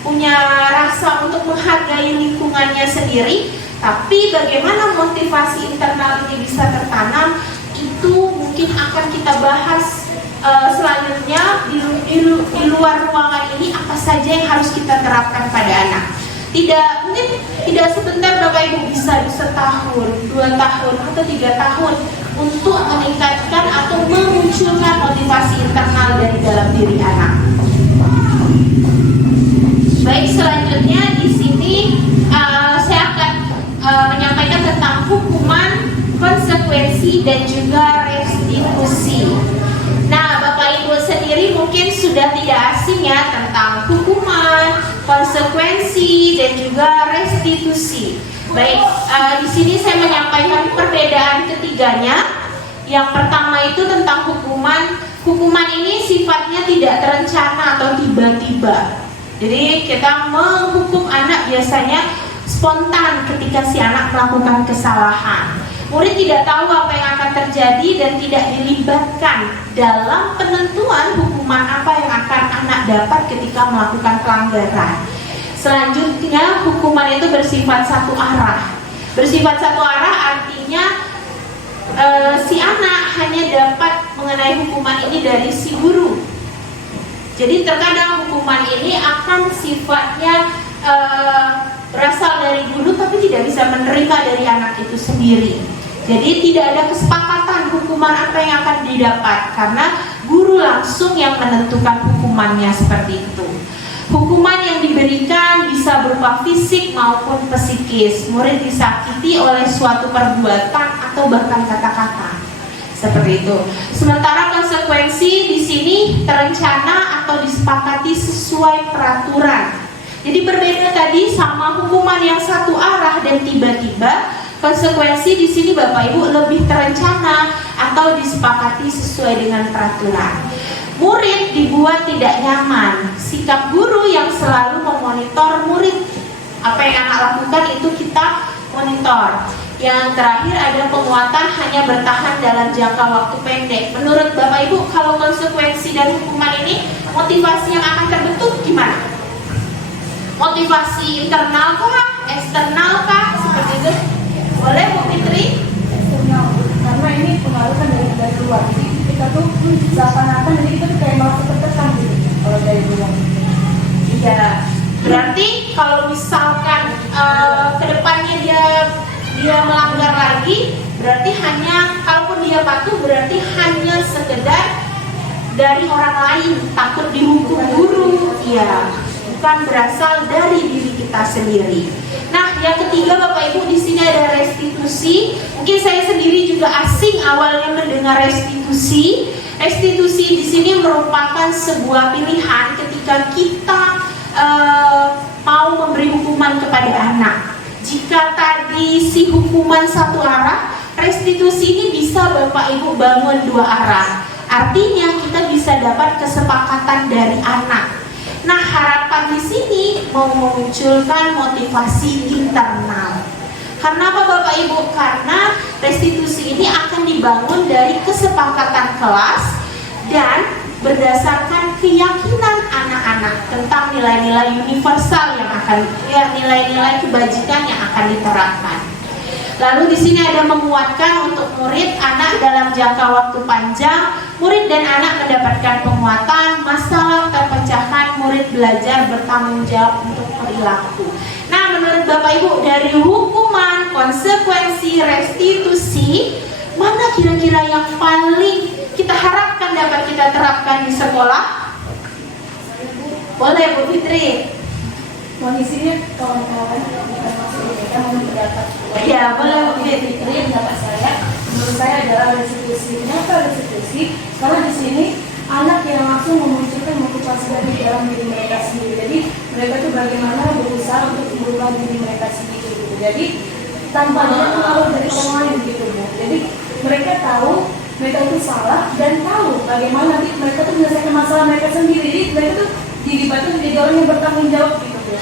punya rasa untuk menghargai lingkungannya sendiri. Tapi bagaimana motivasi internal ini bisa tertanam, itu mungkin akan kita bahas selanjutnya di luar ruangan ini. Apa saja yang harus kita terapkan pada anak. Mungkin tidak sebentar Bapak Ibu, bisa setahun, 2 tahun, atau 3 tahun untuk meningkatkan atau memunculkan motivasi internal dari dalam diri anak. Baik, selanjutnya di sini saya akan menyampaikan tentang hukuman, konsekuensi, dan juga restitusi. Nah, Bapak Ibu sendiri mungkin sudah tidak asing ya tentang hukuman, konsekuensi, dan juga restitusi. Baik, di sini saya menyampaikan perbedaan ketiganya. Yang pertama itu tentang hukuman. Hukuman ini sifatnya tidak terencana atau tiba-tiba. Jadi kita menghukum anak biasanya spontan ketika si anak melakukan kesalahan. Murid tidak tahu apa yang akan terjadi dan tidak dilibatkan dalam penentuan hukuman apa yang akan anak dapat ketika melakukan pelanggaran. Selanjutnya, hukuman itu bersifat satu arah. Bersifat satu arah artinya si anak hanya dapat mengenai hukuman ini dari si guru. Jadi terkadang hukuman ini akan sifatnya berasal dari guru tapi tidak bisa menerima dari anak itu sendiri. Jadi tidak ada kesepakatan hukuman apa yang akan didapat karena guru langsung yang menentukan hukumannya seperti itu. Hukuman yang diberikan bisa berupa fisik maupun psikis. Murid disakiti oleh suatu perbuatan atau bahkan kata-kata. Seperti itu. Sementara konsekuensi di sini terencana atau disepakati sesuai peraturan. Jadi berbeda tadi sama hukuman yang satu arah dan tiba-tiba. Konsekuensi di sini Bapak Ibu lebih terencana atau disepakati sesuai dengan peraturan. Murid dibuat tidak nyaman. Sikap guru yang selalu memonitor murid. Apa yang anak lakukan itu kita monitor. Yang terakhir ada penguatan hanya bertahan dalam jangka waktu pendek. Menurut Bapak Ibu, kalau konsekuensi dan hukuman ini, motivasi yang akan terbentuk gimana? Motivasi internal kah? Eksternal kah? Seperti itu. Boleh Bu Fitri? Eksternal, karena ini pengaruh kan dari luar. Jadi kita tuh seakan-akan jadi kita tuh kayak merasa tertekan gitu kalau dari luar. Iya. Berarti kalau misalkan kedepannya dia melanggar lagi, berarti hanya kalaupun dia patuh berarti hanya sekedar dari orang lain, takut dihukum guru, ya, bukan berasal dari diri kita sendiri. Nah, yang ketiga Bapak Ibu di sini ada restitusi. Mungkin saya sendiri juga asing awalnya mendengar restitusi. Restitusi di sini merupakan sebuah pilihan ketika kita mau memberi hukuman kepada anak. Jika tadi si hukuman satu arah, restitusi ini bisa Bapak Ibu bangun dua arah. Artinya kita bisa dapat kesepakatan dari anak. Nah, harapan di sini mau memunculkan motivasi internal. Karena apa Bapak Ibu? Karena restitusi ini akan dibangun dari kesepakatan kelas dan berdasarkan keyakinan anak-anak tentang nilai-nilai universal yang akan, nilai-nilai kebajikan yang akan diterapkan. Lalu di sini ada menguatkan untuk murid anak dalam jangka waktu panjang. Murid dan anak mendapatkan penguatan, masalah terpecahkan, murid belajar bertanggung jawab untuk perilaku. Nah, menurut Bapak Ibu, dari hukuman, konsekuensi, restitusi, mana kira-kira yang paling kita harapkan dapat kita terapkan di sekolah? Boleh Bu Fitri? Kondisinya kawan-kawan kita mau mendapat. Ya, boleh Bu Fitri. Ini pendapat saya, menurut saya adalah restitusi. Kenapa restitusi? Karena di sini anak yang langsung memunculkan motivasi dari dalam diri mereka sendiri. Jadi mereka itu bagaimana berusaha untuk merubah diri mereka sendiri. Gitu. Jadi tanpa dia pengaruh dari orang lain gitu. Jadi mereka tahu mereka itu salah dan tahu bagaimana nanti mereka tuh menyelesaikan masalah mereka sendiri. Jadi mereka tuh dilibatkan menjadi orang yang bertanggung jawab gitu.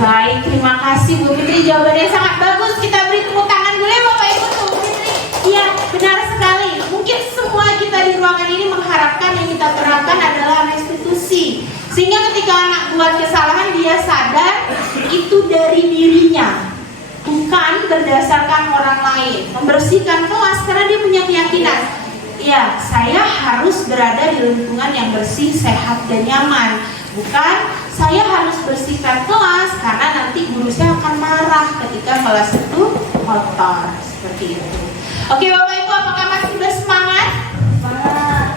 Baik, terima kasih Bu Fitri, jawabannya sangat bagus. Kita beri tepuk tangan dulu ya Bapak Ibu untuk Bu Fitri. Iya, benar sekali. Mungkin semua kita di ruangan ini mengharapkan yang kita terapkan adalah restitusi. Sehingga ketika anak buat kesalahan dia sadar itu dari dirinya, bukan berdasarkan orang lain. Membersihkan kelas karena dia punya keyakinan, ya saya harus berada di lingkungan yang bersih, sehat, dan nyaman. Bukan saya harus bersihkan kelas karena nanti guru saya akan marah ketika kelas itu kotor. Seperti itu. Oke Bapak Ibu, apakah masih bersemangat?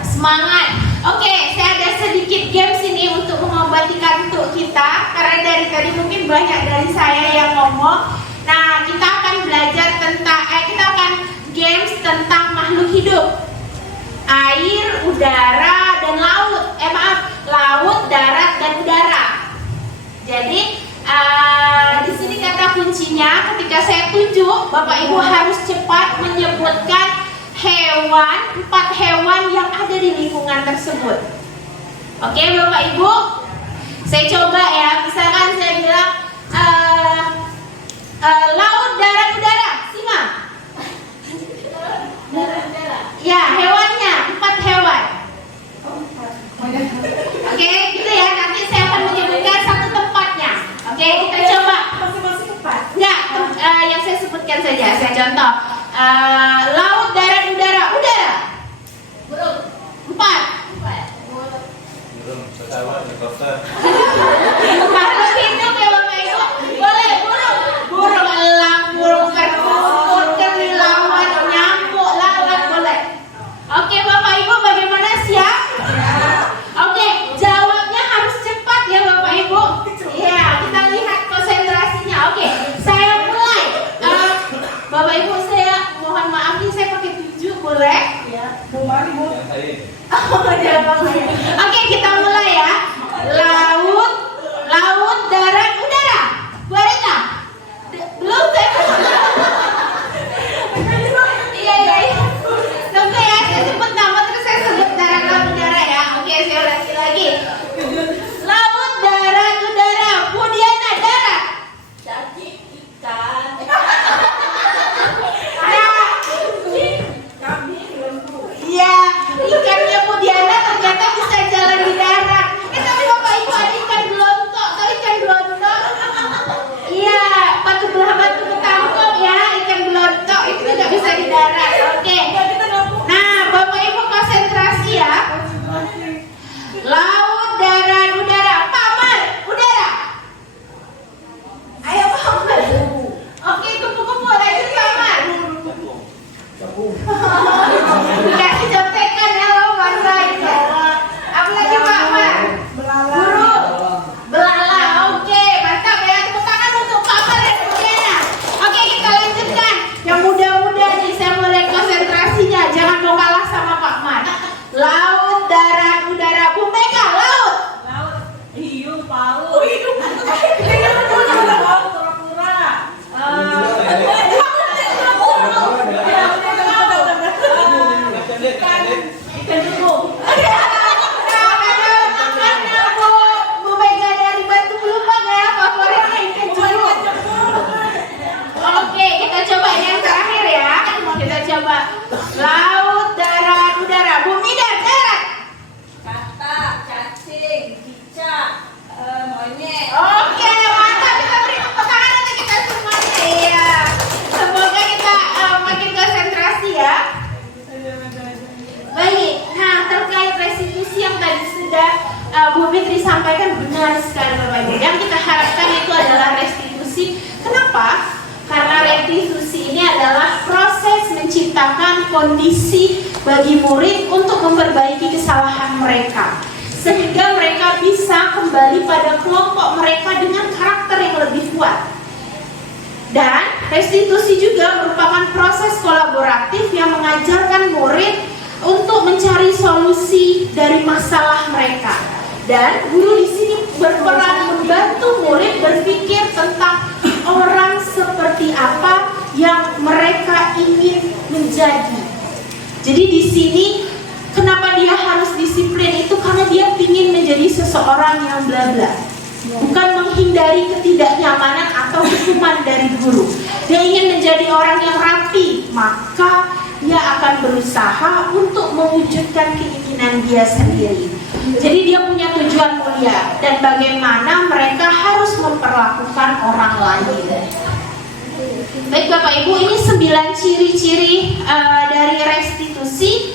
Semangat. Oke, saya ada sedikit games ini untuk mengobati kantuk kita. Karena dari tadi mungkin banyak dari saya yang ngomong. Nah, kita akan belajar tentang, kita akan games tentang makhluk hidup. Air, udara, dan laut. Laut, darat, dan udara. Jadi di sini kata kuncinya, ketika saya tunjuk, Bapak Ibu harus cepat menyebutkan hewan, 4 hewan yang ada di lingkungan tersebut. Oke Bapak Ibu, saya coba ya. Misalkan saya bilang laut, darat, udara. Singa. Ya, hewannya 4 hewan. Oke, gitu ya. Nanti saya akan menyebutkan satu tempatnya. Oke, kita coba. Masing-masing tempat. Enggak, yang saya sebutkan saja. Saya contoh. Laut, darat, udara. Udara. Burung. 4. Burung, pesawat, helikopter. Makhluk hidup ya Bapak Ibu. Boleh burung. Burung elang, burung perkutut, kelelawar, nyamuk, lalat boleh. Oke Bapak Ibu, bagaimana, siap? Oke, jawabnya harus cepat ya Bapak Ibu. Ya, kita lihat konsentrasinya. Oke, saya mulai. Bapak Ibu, saya mohon maaf nih, saya pakai tunjuk, boleh? Ya, mari Bu. Yang tadi. Oh, jangan ya. Oke, kita mulai ya. Laut, laut, darat, udara. Bu Arina, belum saya. Iya. Tunggu ya, saya sebut nama terus saya sebut darat, laut, udara ya. Oke, saya ulangi lagi. Laut, darat, udara. Bu Diana, darat. Cacing, ikan. Iya, ikannya Bu Diana ternyata bisa jalan di darat. Tapi Bapak Ibu ada ikan belontok, atau ikan restitusi ini adalah proses menciptakan kondisi bagi murid untuk memperbaiki kesalahan mereka, sehingga mereka bisa kembali pada kelompok mereka dengan karakter yang lebih kuat. Dan restitusi juga merupakan proses kolaboratif yang mengajarkan murid untuk mencari solusi dari masalah mereka. Dan guru di sini berperan membantu murid berpikir tentang orang seperti apa yang mereka ingin menjadi. Jadi di sini kenapa dia harus disiplin itu karena dia ingin menjadi seseorang yang bla bla. Bukan menghindari ketidaknyamanan atau hukuman dari guru. Dia ingin menjadi orang yang rapi, maka dia akan berusaha untuk mewujudkan keinginan dia sendiri. Jadi dia punya tujuan mulia dan bagaimana mereka harus memperlakukan orang lain. Baik Bapak Ibu, ini 9 ciri-ciri dari restitusi,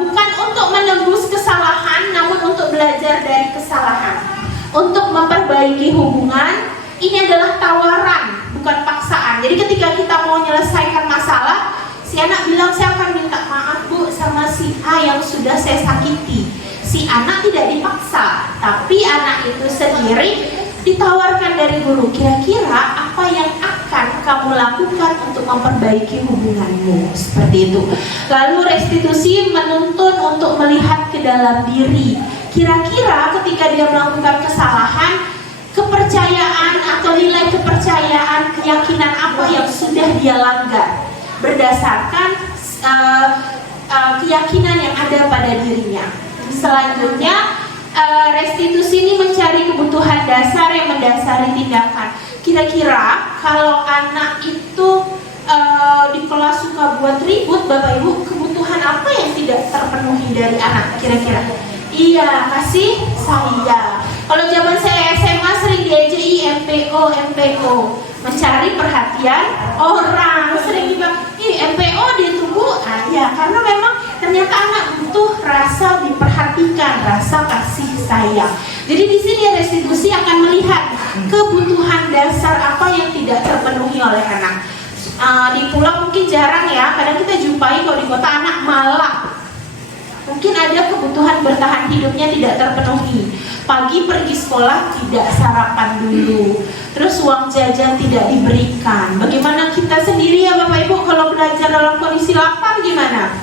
bukan untuk menebus kesalahan, namun untuk belajar dari kesalahan. Untuk memperbaiki hubungan, ini adalah tawaran, bukan paksaan. Jadi ketika kita mau menyelesaikan masalah, si anak bilang, saya akan minta maaf Bu sama si A yang sudah saya sakiti. Si anak tidak dipaksa, tapi anak itu sendiri ditawarkan dari guru, kira-kira apa yang akan kamu lakukan untuk memperbaiki hubunganmu, seperti itu. Lalu restitusi menuntun untuk melihat ke dalam diri. Kira-kira ketika dia melakukan kesalahan, kepercayaan atau nilai kepercayaan, keyakinan apa yang sudah dia langgar berdasarkan keyakinan yang ada pada dirinya. Selanjutnya, restitusi ini mencari kebutuhan dasar yang mendasari tindakan. Kira-kira kalau anak itu di kelas suka buat ribut, Bapak Ibu, kebutuhan apa yang tidak terpenuhi dari anak kira-kira? Iya, kasih sayang. Kalau zaman saya SMA sering diajari MPO, mencari perhatian orang. Sering dibilang, MPO ditunggu. Ya, karena memang ternyata anak butuh rasa diperhatikan, rasa kasih sayang. Jadi di sini restitusi akan melihat kebutuhan dasar apa yang tidak terpenuhi oleh anak. Di pulau mungkin jarang ya, kadang kita jumpai kalau di kota anak malam. Mungkin ada kebutuhan bertahan hidupnya tidak terpenuhi. Pagi pergi sekolah tidak sarapan dulu, terus uang jajan tidak diberikan. Bagaimana kita sendiri ya Bapak Ibu kalau belajar dalam kondisi lapar gimana?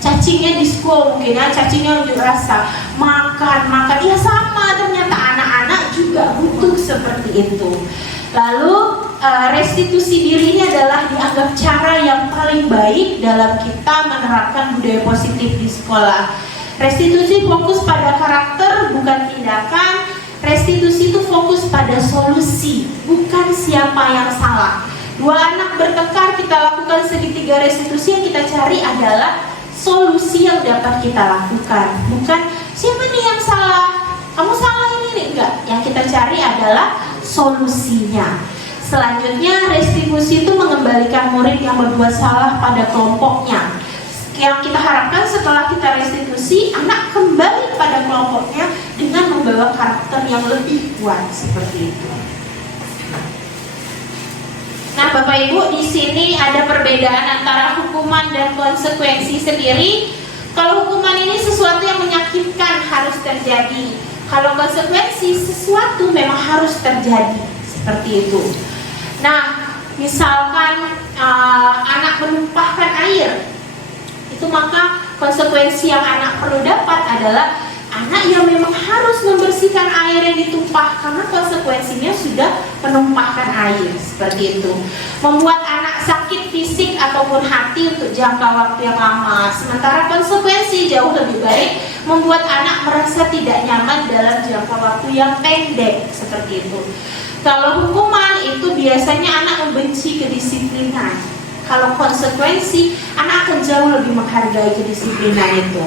Cacingnya di sekolah mungkin ya, cacingnya unjuk rasa, makan, ya sama, ternyata anak-anak juga butuh seperti itu. Lalu restitusi diri ini adalah dianggap cara yang paling baik dalam kita menerapkan budaya positif di sekolah. Restitusi fokus pada karakter bukan tindakan. Restitusi itu fokus pada solusi, bukan siapa yang salah. Dua anak bertengkar, kita lakukan segitiga restitusi, yang kita cari adalah solusi yang dapat kita lakukan, bukan siapa nih yang salah, kamu salah ini nih, enggak. Yang kita cari adalah solusinya. Selanjutnya, restitusi itu mengembalikan murid yang berbuat salah pada kelompoknya. Yang kita harapkan setelah kita restitusi, anak kembali pada kelompoknya dengan membawa karakter yang lebih kuat, seperti itu. Nah, Bapak Ibu, di sini ada perbedaan antara hukuman dan konsekuensi sendiri. Kalau hukuman ini sesuatu yang menyakitkan harus terjadi. Kalau konsekuensi sesuatu memang harus terjadi, seperti itu. Nah, misalkan anak menumpahkan air, itu maka konsekuensi yang anak perlu dapat adalah anak yang memang harus membersihkan air yang ditumpah, karena konsekuensinya sudah menumpahkan air, seperti itu. Membuat anak sakit fisik ataupun hati untuk jangka waktu yang lama. Sementara konsekuensi jauh lebih baik, membuat anak merasa tidak nyaman dalam jangka waktu yang pendek, seperti itu. Kalau hukuman itu biasanya anak membenci kedisiplinan. Kalau konsekuensi, anak akan jauh lebih menghargai kedisiplinan itu.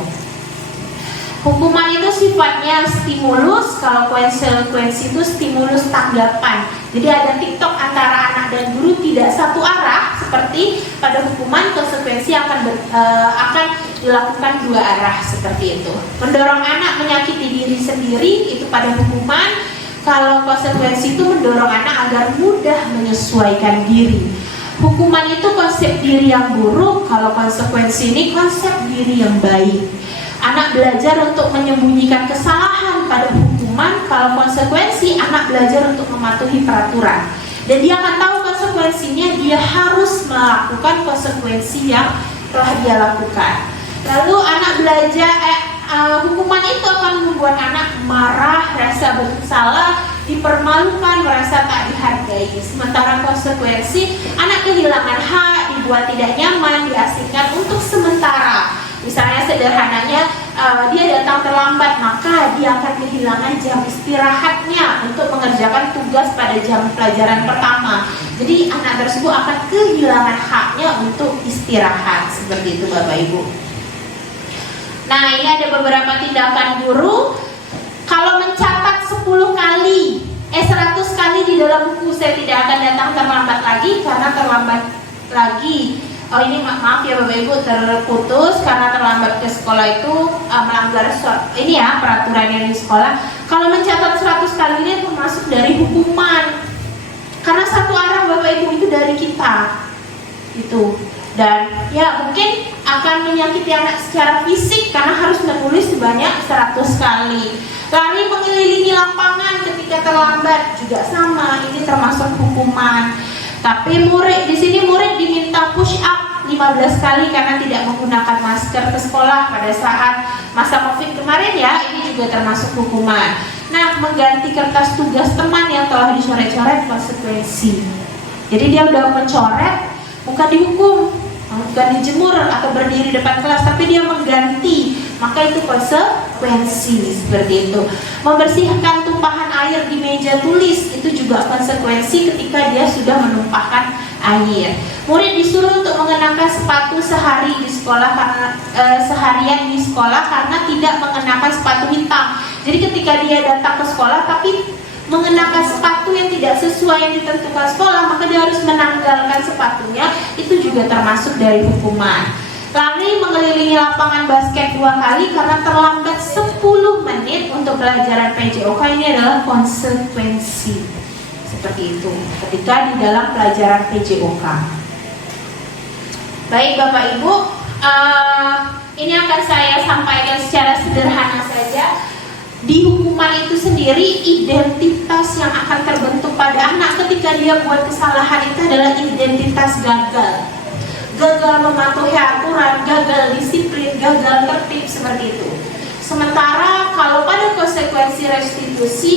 Hukuman itu sifatnya stimulus, kalau konsekuensi itu stimulus tanggapan. Jadi ada TikTok antara anak dan guru tidak satu arah, seperti pada hukuman konsekuensi akan dilakukan dua arah, seperti itu. Mendorong anak menyakiti diri sendiri itu pada hukuman. Kalau konsekuensi itu mendorong anak agar mudah menyesuaikan diri. Hukuman itu konsep diri yang buruk, kalau konsekuensi ini konsep diri yang baik. Anak belajar untuk menyembunyikan kesalahan pada hukuman, kalau konsekuensi anak belajar untuk mematuhi peraturan. Dan dia akan tahu konsekuensinya, dia harus melakukan konsekuensi yang telah dia lakukan. Lalu anak belajar, hukuman itu akan membuat anak marah, rasa bersalah, dipermalukan, merasa tak dihargai. Sementara konsekuensi, anak kehilangan hak, dibuat tidak nyaman, diasingkan untuk sementara. Misalnya sederhananya, dia datang terlambat, maka dia akan kehilangan jam istirahatnya untuk mengerjakan tugas pada jam pelajaran pertama. Jadi anak tersebut akan kehilangan haknya untuk istirahat. Seperti itu Bapak Ibu. Nah, ini ada beberapa tindakan guru. Kalau mencatat 10 kali, 100 kali di dalam buku, saya tidak akan datang terlambat lagi, karena terlambat lagi. Oh, ini maaf ya Bapak Ibu, terputus karena terlambat ke sekolah itu melanggar ini ya peraturan yang di sekolah. Kalau mencatat 100 kali ini termasuk dari hukuman. Karena satu arah Bapak Ibu itu dari kita. Itu. Dan ya mungkin akan menyakiti anak secara fisik karena harus menulis sebanyak 100 kali. Lari mengelilingi lapangan ketika terlambat juga sama, ini termasuk hukuman. Tapi di sini murid diminta push up 15 kali karena tidak menggunakan masker ke sekolah pada saat masa Covid kemarin ya, ini juga termasuk hukuman. Nah, mengganti kertas tugas teman yang telah dicoret-coret konsekuensi. Jadi dia udah mencoret, bukan dihukum, bukan dijemur atau berdiri depan kelas, tapi dia mengganti, maka itu konsekuensi. Seperti itu. Membersihkan tumpahan air di meja tulis, itu juga konsekuensi ketika dia sudah menumpahkan air. Murid disuruh untuk mengenakan sepatu seharian di sekolah karena tidak mengenakan sepatu hitam. Jadi ketika dia datang ke sekolah tapi mengenakan sepatu yang tidak sesuai yang ditentukan sekolah, maka dia harus menanggalkan sepatunya, itu juga termasuk dari hukuman. Lari mengelilingi lapangan basket 2 kali karena terlambat 10 menit untuk pelajaran PJOK, ini adalah konsekuensi. Seperti itu ketika di dalam pelajaran PJOK. Baik Bapak Ibu, ini akan saya sampaikan secara sederhana saja. Di hukuman itu sendiri, identitas yang akan terbentuk pada anak ketika dia buat kesalahan itu adalah identitas gagal. Gagal mematuhi aturan, gagal disiplin, gagal tertib, seperti itu. Sementara kalau pada konsekuensi restitusi,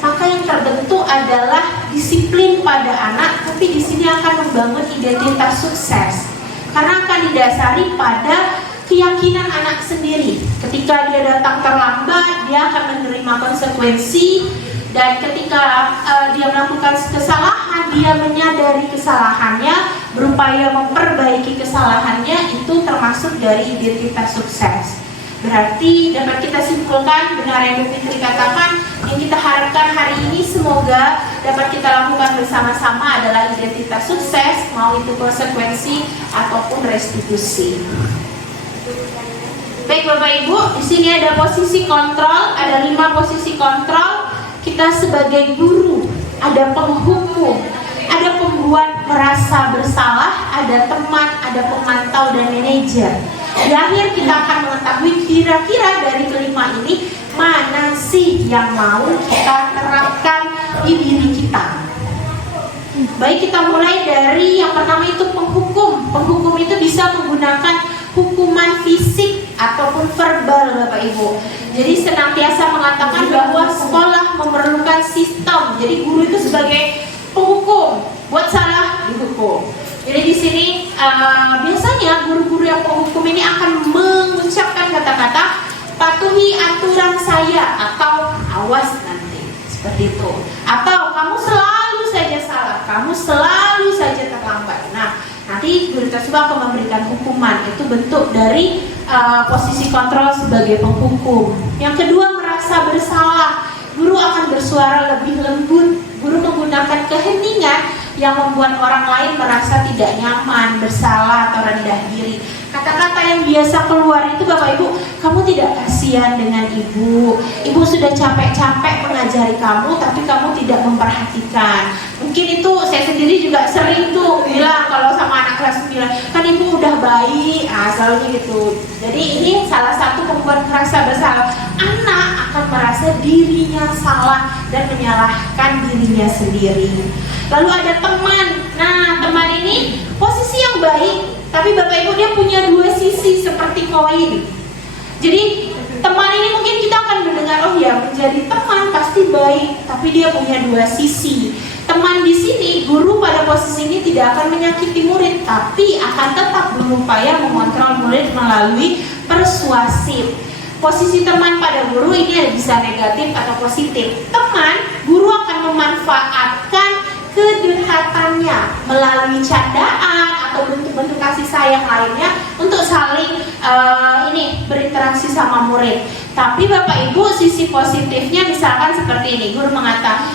maka yang terbentuk adalah disiplin pada anak, tapi di sini akan membangun identitas sukses. Karena akan didasari pada keyakinan anak sendiri. Ketika dia datang terlambat, dia akan menerima konsekuensi, dan ketika dia melakukan kesalahan, dia menyadari kesalahannya, berupaya memperbaiki kesalahannya, itu termasuk dari identitas sukses. Berarti dapat kita simpulkan, benar yang Bu Fitri katakan, yang kita harapkan hari ini semoga dapat kita lakukan bersama-sama adalah identitas sukses, mau itu konsekuensi ataupun restitusi. Baik Bapak Ibu, di sini ada posisi kontrol, ada 5 posisi kontrol. Kita sebagai guru, ada penghukum, ada pembuat merasa bersalah, ada teman, ada pemantau dan manajer. Di akhir kita akan mengetahui kira-kira dari kelima ini mana sih yang mau kita terapkan di diri kita. Baik, kita mulai dari yang pertama itu penghukum. Penghukum itu bisa menggunakan hukuman fisik ataupun verbal Bapak Ibu. Jadi senantiasa mengatakan bahwa sekolah memerlukan sistem. Jadi guru itu sebagai penghukum, buat salah dihukum. Jadi di sini biasanya guru-guru yang penghukum ini akan mengucapkan kata-kata patuhi aturan saya atau awas nanti, seperti itu. Atau kamu selalu saja salah, kamu selalu saja terlambat. Nah, nanti guru tersebut akan memberikan hukuman. Itu bentuk dari posisi kontrol sebagai penghukum. Yang kedua, merasa bersalah. Guru akan bersuara lebih lembut. Guru menggunakan keheningan yang membuat orang lain merasa tidak nyaman, bersalah atau rendah diri. Kata-kata yang biasa keluar itu Bapak Ibu, kamu tidak kasihan dengan ibu. Ibu sudah capek-capek mengajari kamu, tapi kamu tidak memperhatikan. Mungkin itu saya sendiri juga sering tuh bilang kalau sama anak kelas 9, kan ibu udah baik, selalu gitu. Jadi ini salah satu pembuat merasa bersalah. Anak akan merasa dirinya salah dan menyalahkan dirinya sendiri. Lalu ada teman. Nah, teman ini posisi yang baik, tapi Bapak Ibu dia punya dua sisi seperti koin. Jadi teman ini mungkin kita akan mendengar, oh ya, menjadi teman pasti baik, tapi dia punya dua sisi. Teman di sini, guru pada posisi ini tidak akan menyakiti murid, tapi akan tetap berupaya mengontrol murid melalui persuasif. Posisi teman pada guru ini ada bisa negatif atau positif. Teman, guru akan memanfaatkan kedekatannya melalui candaan atau bentuk-bentuk kasih sayang lainnya untuk saling berinteraksi sama murid. Tapi Bapak Ibu, sisi positifnya misalkan seperti ini, guru mengatakan,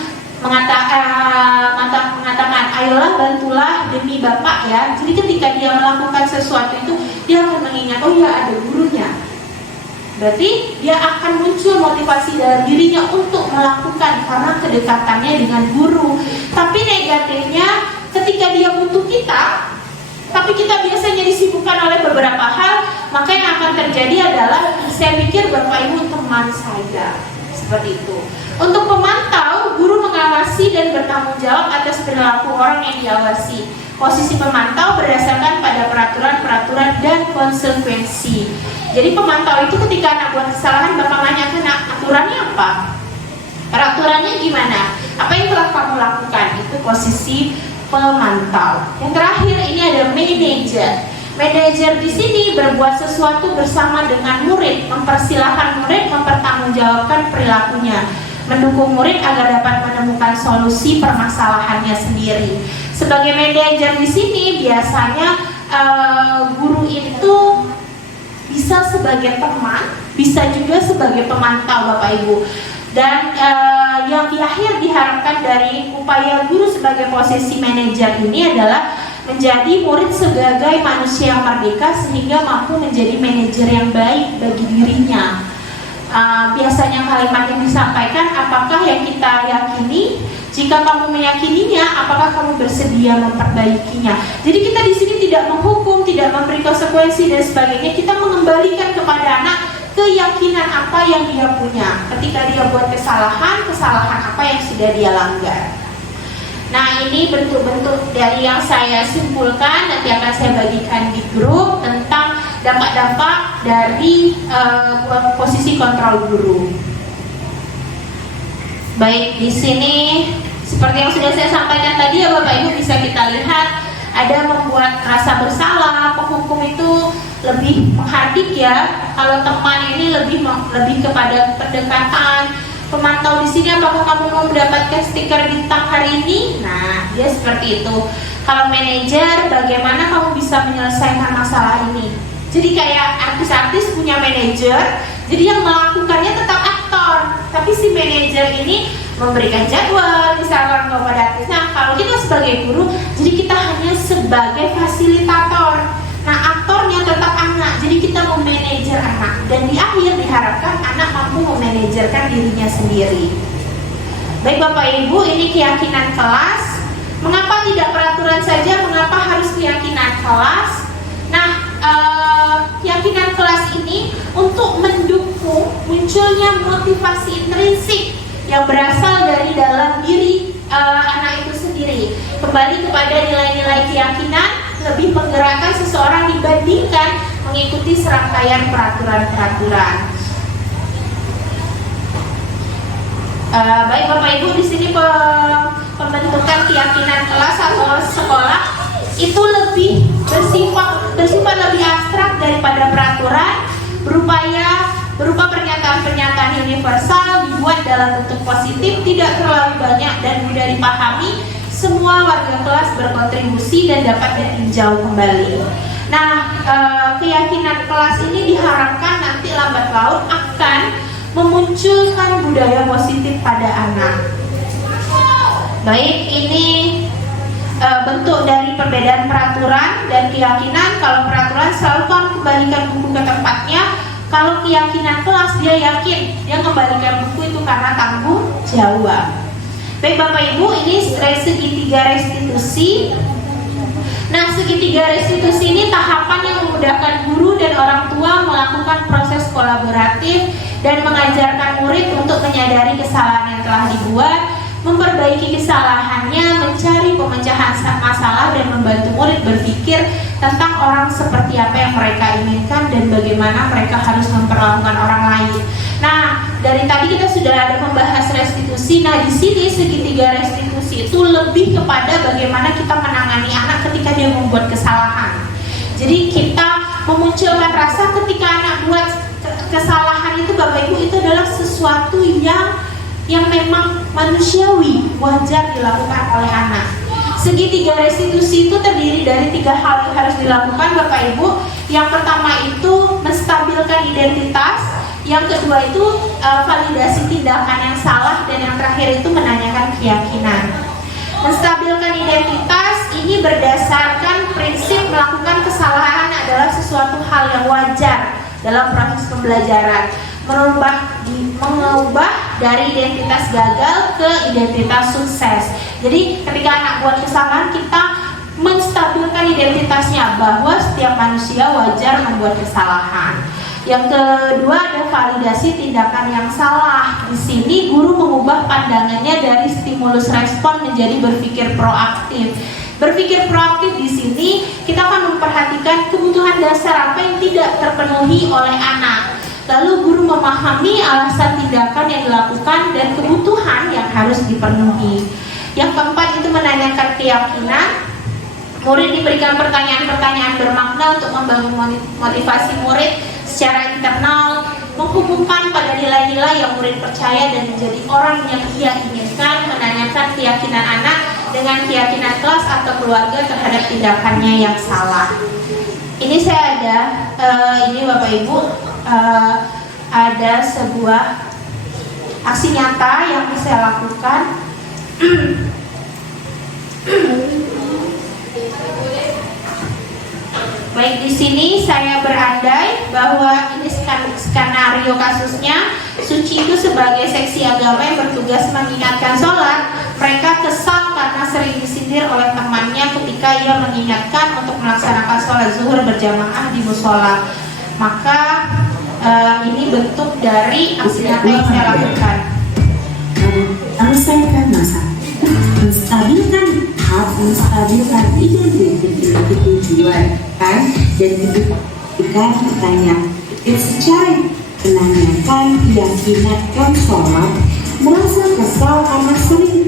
ayolah bantulah demi Bapak ya. Jadi ketika dia melakukan sesuatu itu, dia akan mengingat, oh ya ada gurunya. Berarti dia akan muncul motivasi dalam dirinya untuk melakukan karena kedekatannya dengan guru. Tapi negatifnya ketika dia butuh kita, tapi kita biasanya disibukkan oleh beberapa hal, maka yang akan terjadi adalah saya pikir Bapak Ibu teman saja. Seperti itu. Untuk pemantau, guru mengawasi dan bertanggung jawab atas perilaku orang yang diawasi. Posisi pemantau berdasarkan pada peraturan-peraturan dan konsekuensi. Jadi pemantau itu ketika anak buat kesalahan, Bapak nanyakan, aturannya apa? Peraturannya gimana? Apa yang telah kamu lakukan? Itu posisi pemantau. Yang terakhir ini ada manajer. Manajer di sini berbuat sesuatu bersama dengan murid, mempersilahkan murid mempertanggungjawabkan perilakunya, mendukung murid agar dapat menemukan solusi permasalahannya sendiri. Sebagai manajer di sini biasanya guru itu bisa sebagai teman, bisa juga sebagai pemantau Bapak Ibu. Dan yang di akhir diharapkan dari upaya guru sebagai posisi manajer ini adalah menjadi murid sebagai manusia yang merdeka sehingga mampu menjadi manajer yang baik bagi dirinya. Biasanya kalimat yang disampaikan, apakah yang kita yakini? Jika kamu meyakininya, apakah kamu bersedia memperbaikinya? Jadi kita di sini tidak menghukum, tidak memberi konsekuensi dan sebagainya. Kita mengembalikan kepada anak keyakinan apa yang dia punya. Ketika dia buat kesalahan apa yang sudah dia langgar. Nah, ini bentuk-bentuk dari yang saya simpulkan, nanti akan saya bagikan di grup tentang dampak-dampak dari posisi kontrol guru. Baik, di sini seperti yang sudah saya sampaikan tadi ya Bapak Ibu, bisa kita lihat ada membuat rasa bersalah. Penghukum itu lebih menghardik ya. Kalau teman ini lebih kepada pendekatan. Pemantau di sini, apakah kamu mau mendapatkan stiker bintang hari ini? Nah, dia seperti itu. Kalau manajer, bagaimana kamu bisa menyelesaikan masalah ini? Jadi kayak artis-artis punya manajer, jadi yang melakukannya tetap aktor, tapi si manajer ini memberikan jadwal misalkan kepada artis. Nah, kalau kita sebagai guru, jadi kita hanya sebagai fasilitator. Nah, aktornya tetap anak, jadi kita memanajer anak. Dan di akhir diharapkan anak mampu memanajerkan dirinya sendiri. Baik Bapak Ibu, ini keyakinan kelas. Mengapa tidak peraturan saja? Mengapa harus keyakinan kelas? Nah, keyakinan kelas ini untuk mendukung munculnya motivasi intrinsik yang berasal dari dalam diri anak itu sendiri. Kembali kepada nilai-nilai keyakinan, lebih menggerakkan seseorang dibandingkan mengikuti serangkaian peraturan-peraturan. Baik Bapak Ibu, di sini pembentukan keyakinan kelas atau sekolah itu lebih bersifat lebih abstrak daripada peraturan, berupa pernyataan-pernyataan universal dibuat dalam bentuk positif, tidak terlalu banyak dan mudah dipahami. Semua warga kelas berkontribusi dan dapat ditinjau kembali. Nah, keyakinan kelas ini diharapkan nanti lambat laun akan memunculkan budaya positif pada anak. Baik, ini bentuk dari perbedaan peraturan dan keyakinan. Kalau peraturan selalu kan kembalikan buku ke tempatnya, Kalau keyakinan kelas, dia yakin dia kembalikan buku itu karena tanggung jawab. Baik Bapak Ibu, ini segitiga restitusi. Nah, segitiga restitusi ini tahapan yang memudahkan guru dan orang tua melakukan proses kolaboratif dan mengajarkan murid untuk menyadari kesalahan yang telah dibuat, memperbaiki kesalahannya, mencari pemecahan masalah, dan membantu murid berpikir tentang orang seperti apa yang mereka inginkan dan bagaimana mereka harus memperlakukan orang lain. Nah, dari tadi kita sudah ada membahas restitusi. Nah, di sini segitiga restitusi itu lebih kepada bagaimana kita menangani anak ketika dia membuat kesalahan. Jadi kita memunculkan rasa ketika anak buat kesalahan itu, Bapak Ibu, itu adalah sesuatu yang memang manusiawi, wajar dilakukan oleh anak. Segitiga restitusi itu terdiri dari 3 hal yang harus dilakukan, Bapak Ibu. Yang pertama itu menstabilkan identitas, yang kedua itu validasi tindakan yang salah, dan yang terakhir itu menanyakan keyakinan. Menstabilkan identitas ini berdasarkan prinsip melakukan kesalahan adalah sesuatu hal yang wajar dalam proses pembelajaran. Mengubah dari identitas gagal ke identitas sukses. Jadi ketika anak buat kesalahan, kita menstabilkan identitasnya bahwa setiap manusia wajar membuat kesalahan. Yang kedua ada validasi tindakan yang salah. Di sini guru mengubah pandangannya dari stimulus respon menjadi berpikir proaktif. Berpikir proaktif di sini kita akan memperhatikan kebutuhan dasar apa yang tidak terpenuhi oleh anak. Lalu guru memahami alasan tindakan yang dilakukan dan kebutuhan yang harus dipenuhi. Yang keempat itu menanyakan keyakinan. Murid diberikan pertanyaan-pertanyaan bermakna untuk membangun motivasi murid secara internal, menghubungkan pada nilai-nilai yang murid percaya dan menjadi orang yang ia inginkan, menanyakan keyakinan anak dengan keyakinan kelas atau keluarga terhadap tindakannya yang salah. Ini saya ada, ini Bapak Ibu, ada sebuah aksi nyata yang saya lakukan. Baik, di sini saya berandai bahwa ini skenario kasusnya. Suci itu sebagai seksi agama yang bertugas mengingatkan sholat. Mereka kesal karena sering disindir oleh temannya ketika ia mengingatkan untuk melaksanakan sholat zuhur berjamaah di musola. Maka ini bentuk dari aksi nyata yang saya lakukan. Selesaikan masalah, menstabilkan identitas tujuan kan, dan diberikan pertanyaan secara menanyakan keyakinan sholat, merasa kesal karena sering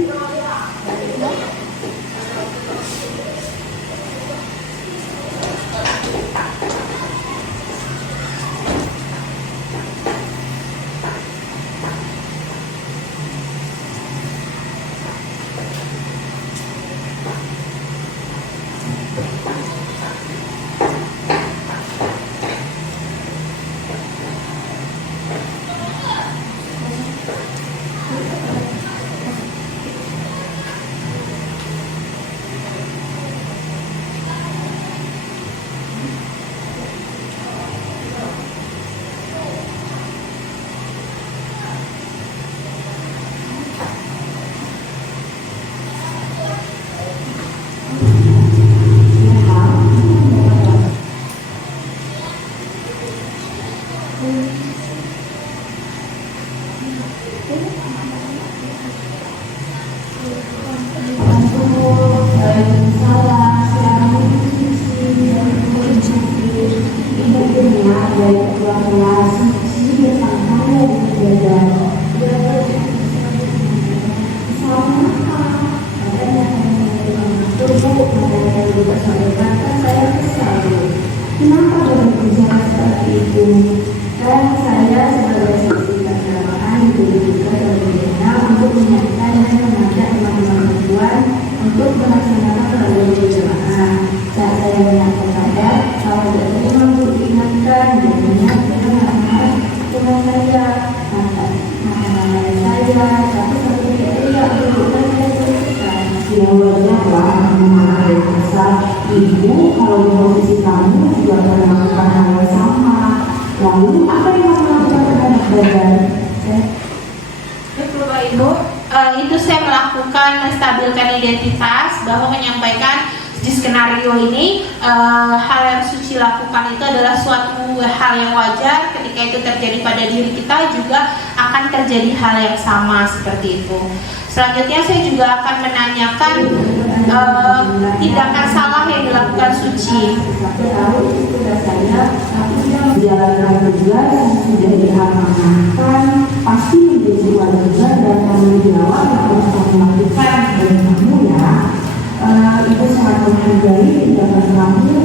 ibu kalau di posisi kamu juga pernah melakukan hal yang sama. Lalu apa identitas bahwa menyampaikan di skenario ini hal yang suci lakukan itu adalah suatu hal yang wajar. Ketika itu terjadi pada diri kita juga akan terjadi hal yang sama seperti itu. Selanjutnya saya juga akan menanyakan tindakan salah yang dilakukan suci. Jalankan kedua yang sudah diamanahkan pasti menjadi wajiban dan tanggung jawab yang harus kamu lakukan dari kamu ya. Ibu sangat menghargai tindakan kamu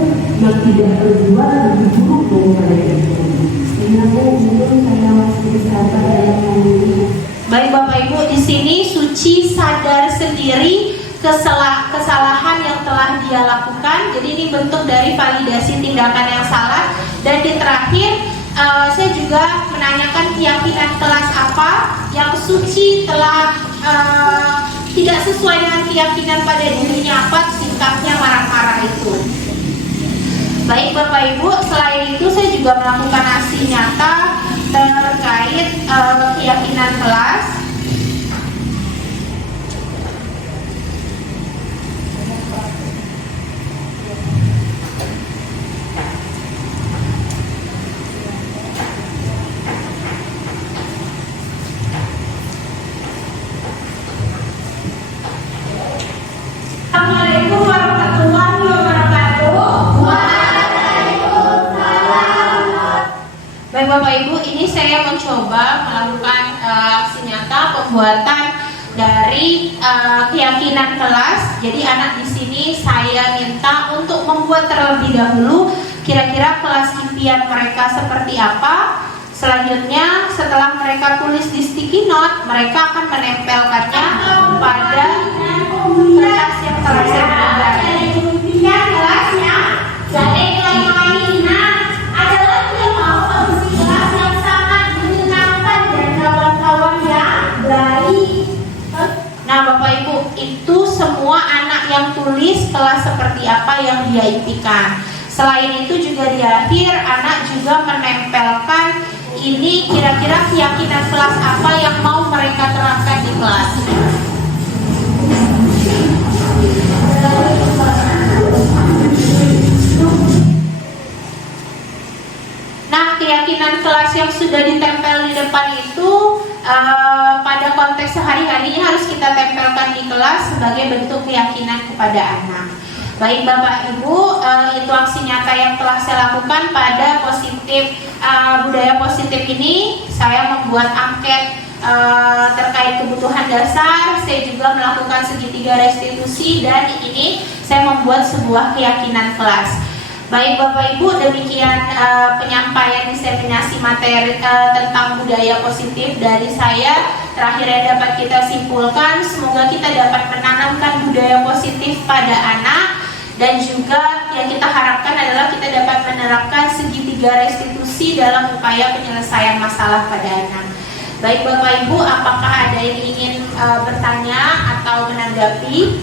yang tidak berbuat lebih buruk daripada itu. Ini aku mungkin saya masih sadar dalam mandiri. Baik Bapak Ibu, di sini Suci sadar sendiri kesalahan yang telah dia lakukan. Jadi ini bentuk dari validasi tindakan yang salah. Dan di terakhir saya juga menanyakan keyakinan kelas apa yang Suci telah tidak sesuai dengan keyakinan pada dirinya, apa sikapnya marah-marah itu. Baik Bapak Ibu, selain itu saya juga melakukan aksi nyata terkait keyakinan kelas. Assalamualaikum warahmatullahi wabarakatuh. Baik Bapak Ibu, ini saya mencoba melakukan aksi nyata pembuatan dari keyakinan kelas. Jadi anak di sini saya minta untuk membuat terlebih dahulu kira-kira kelas impian mereka seperti apa. Selanjutnya setelah mereka tulis di sticky note, mereka akan menempelkannya pada kertas yang telah saya berikan. Impian kelasnya jadi adalah dia mau kondisi kelas yang sangat menyenangkan dan kawan-kawan yang baik. Nah Bapak Ibu, itu semua anak yang tulis kelas seperti apa yang dia impikan. Selain itu juga di akhir anak juga menempelkan ini kira-kira keyakinan kelas apa yang mau mereka terapkan di kelas. Nah, keyakinan kelas yang sudah ditempel di depan itu pada konteks sehari-harinya harus kita tempelkan di kelas sebagai bentuk keyakinan kepada anak. Baik Bapak Ibu, itu aksi nyata yang telah saya lakukan pada budaya positif ini. Saya membuat angket terkait kebutuhan dasar. Saya juga melakukan segitiga restitusi dan ini saya membuat sebuah keyakinan kelas. Baik Bapak Ibu, demikian penyampaian diseminasi materi tentang budaya positif dari saya. Terakhir yang dapat kita simpulkan, semoga kita dapat menanamkan budaya positif pada anak. Dan juga yang kita harapkan adalah kita dapat menerapkan segitiga restitusi dalam upaya penyelesaian masalah pada anak. Baik Bapak Ibu, apakah ada yang ingin bertanya atau menanggapi?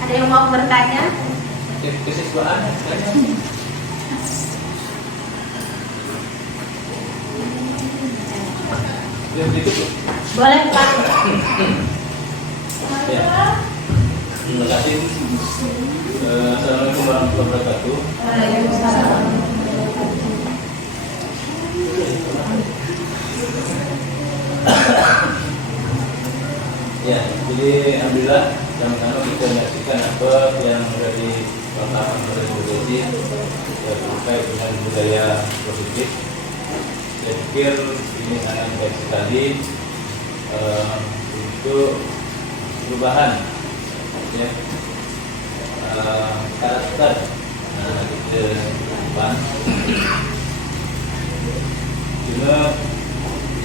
Ada yang mau bertanya? Kesiswaan. Boleh Pak. Ya. Terima kasih. Assalamualaikum warahmatullahi wabarakatuh. Waalaikumsalam. Ya, jadi alhamdulillah sama-sama kita menyaksikan apa yang dari Bapak Presiden terkait dengan budaya positif. Saya pikir ini sangat baik sekali untuk perubahan ya, karakter kita depan. Cuma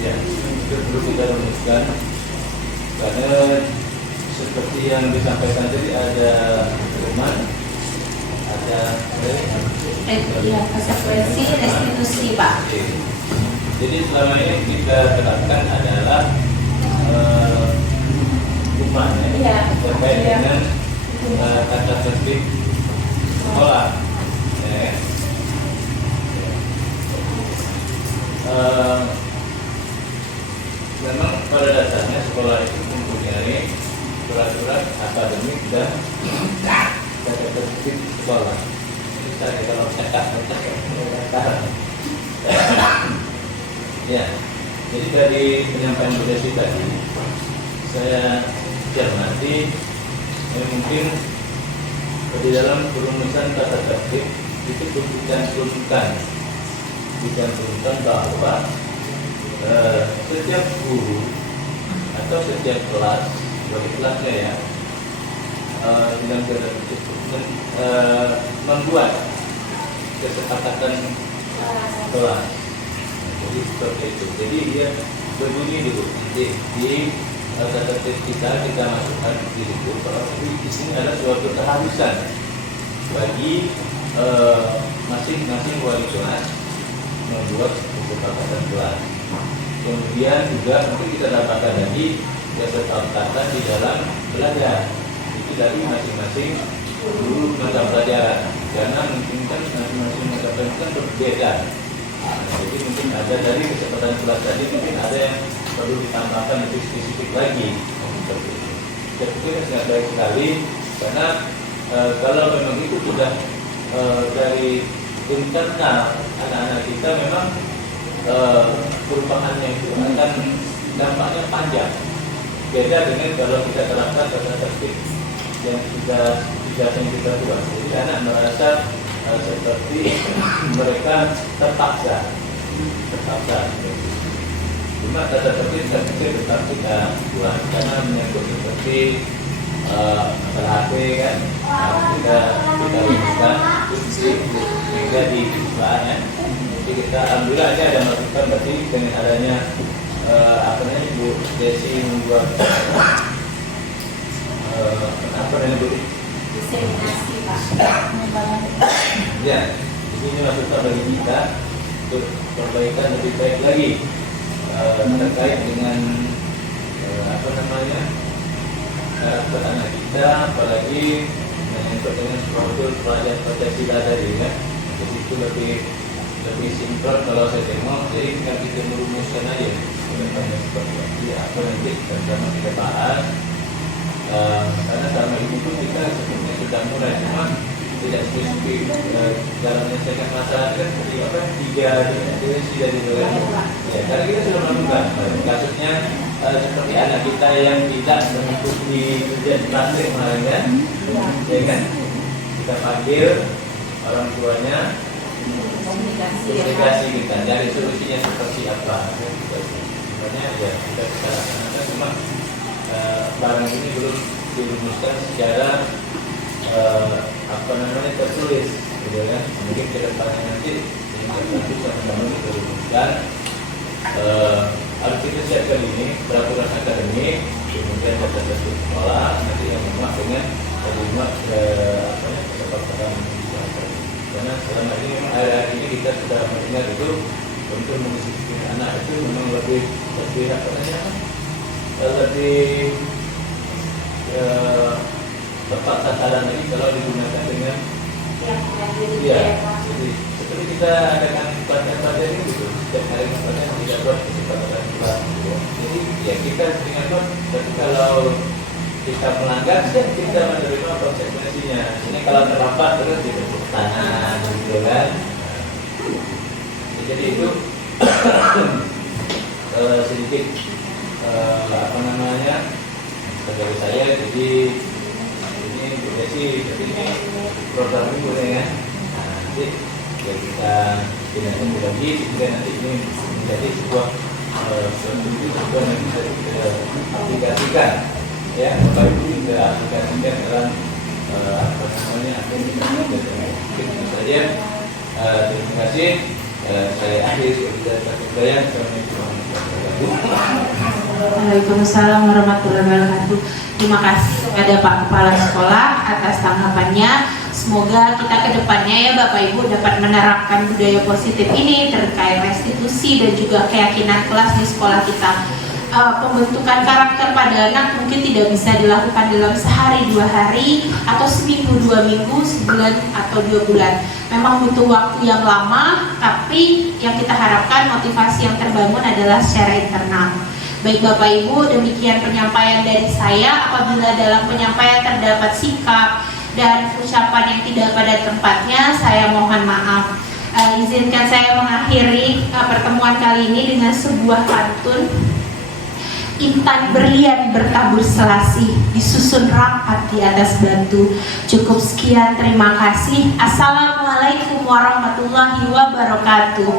ya perlu kita rumuskan karena seperti yang disampaikan tadi ada firman, ada konsekuensi restitusi Pak. Jadi selama ini kita terapkan adalah hukuman ya, terkait dengan kata tertib sekolah. Ya. memang pada dasarnya sekolah itu mempunyai peraturan akademik dan tata tertib sekolah. Saya kalau ya, jadi dari penyampaian Bu Desi tadi, saya cermati mungkin di dalam perumusan tata tertib itu dicantumkan bahwa setiap guru atau setiap kelas, bagi kelasnya ya, dalam tata tertib membuat kesepakatan kelas. Jadi seperti itu. Jadi dia berbunyi dulu. Nanti di tata tertib kita masukkan di situ. Di sini ada suatu keharusan bagi masing-masing wali kelas membuat kesepakatan kelas. Kemudian juga mungkin kita dapatkan lagi kesepakatan di dalam belajar. Itu dari masing-masing guru mata pelajaran. Karena mungkin kan masing-masing mata pelajaran berbeda. Jadi mungkin ada dari kesempatan kelas tadi mungkin ada yang perlu ditambahkan lebih spesifik lagi. Saya pikir sangat baik sekali karena kalau memang itu sudah dari internal anak-anak kita memang perubahannya itu akan dampaknya panjang. Beda dengan kalau kita terapkan tata tertib yang kita buat. Jadi anak merasa seperti mereka terpaksa. Cuma tata tertib saya pikir tetap kita buat karena menyangkut seperti masalah HP kan, kita rumuskan sehingga di siswaan ya. Jadi kita alhamdulillah aja ada masukan berarti dengan adanya Bu Desi membuat Bu? Diseminasi Pak. Ya, ini masukan bagi kita untuk perbaikan lebih baik lagi terkait dengan karakter anak kita, apalagi menyangkut dengan suatu pelajaran Pancasila tadi ya. Jadi itu lebih simpel kalau saya tengok. Jadi tinggal kita merumuskan aja seperti apa nanti sama kita bahas. Karena selama ini pun kita sebenarnya sudah mulai, cuma tidak spesifik dalam menyelesaikan masalah kan seperti apa tiga dimensi dari ya, karena kita sudah melakukan kasusnya seperti anak kita yang tidak mengikuti ujian praktik kemarin kan, ya kan, kita panggil orang tuanya, komunikasi kita dari solusinya seperti apa. Sebenarnya ya kita laksanakan, cuma barang ini belum dirumuskan secara tertulis, gitu kan. Mungkin ke depannya nanti bisa kita rumuskan. Harus kita siapkan ini peraturan akademik, kemudian tata tertib sekolah, nanti yang memuat dengan memuat kesepakatan. Karena selama ini memang akhir-akhir ini kita sudah mendengar itu untuk mendisiplin anak itu memang lebih tepat sasaran lagi kalau digunakan dengan ya, jadi seperti kita adakan pelatihan ini gitu, setiap hari pelatihan tidak buat kesepakatan kelas gitu. Jadi ya kita dengan buat, tapi kalau kita melanggar kita menerima konsekuensinya. Ini kalau terlambat terus ditepuk tangan gitu kan. Jadi itu sedikit dari saya. Jadi ini Bu Desi, ini program ini boleh ya. Nanti ya kita tidak lagi, kemudian nanti ini menjadi sebuah sebuah yang bisa kita aplikasikan. Ya, Bapak Ibu juga aplikasikan dalam apa yang kita lakukan. Itu saja. Terima kasih. Saya akhiri dari Budaya. Waalaikumsalam warahmatullahi wabarakatuh. Terima kasih kepada Pak Kepala Sekolah atas tanggapannya. Semoga kita ke depannya ya Bapak Ibu dapat menerapkan budaya positif ini terkait restitusi dan juga keyakinan kelas di sekolah kita. Pembentukan karakter pada anak mungkin tidak bisa dilakukan dalam sehari 2 hari atau seminggu 2 minggu, sebulan atau 2 bulan. Memang butuh waktu yang lama, tapi yang kita harapkan motivasi yang terbangun adalah secara internal. Baik Bapak Ibu, demikian penyampaian dari saya. Apabila dalam penyampaian terdapat sikap dan ucapan yang tidak pada tempatnya, saya mohon maaf. Izinkan saya mengakhiri pertemuan kali ini dengan sebuah pantun. Intan berlian bertabur selasih, disusun rapat di atas batu. Cukup sekian, terima kasih. Assalamualaikum warahmatullahi wabarakatuh.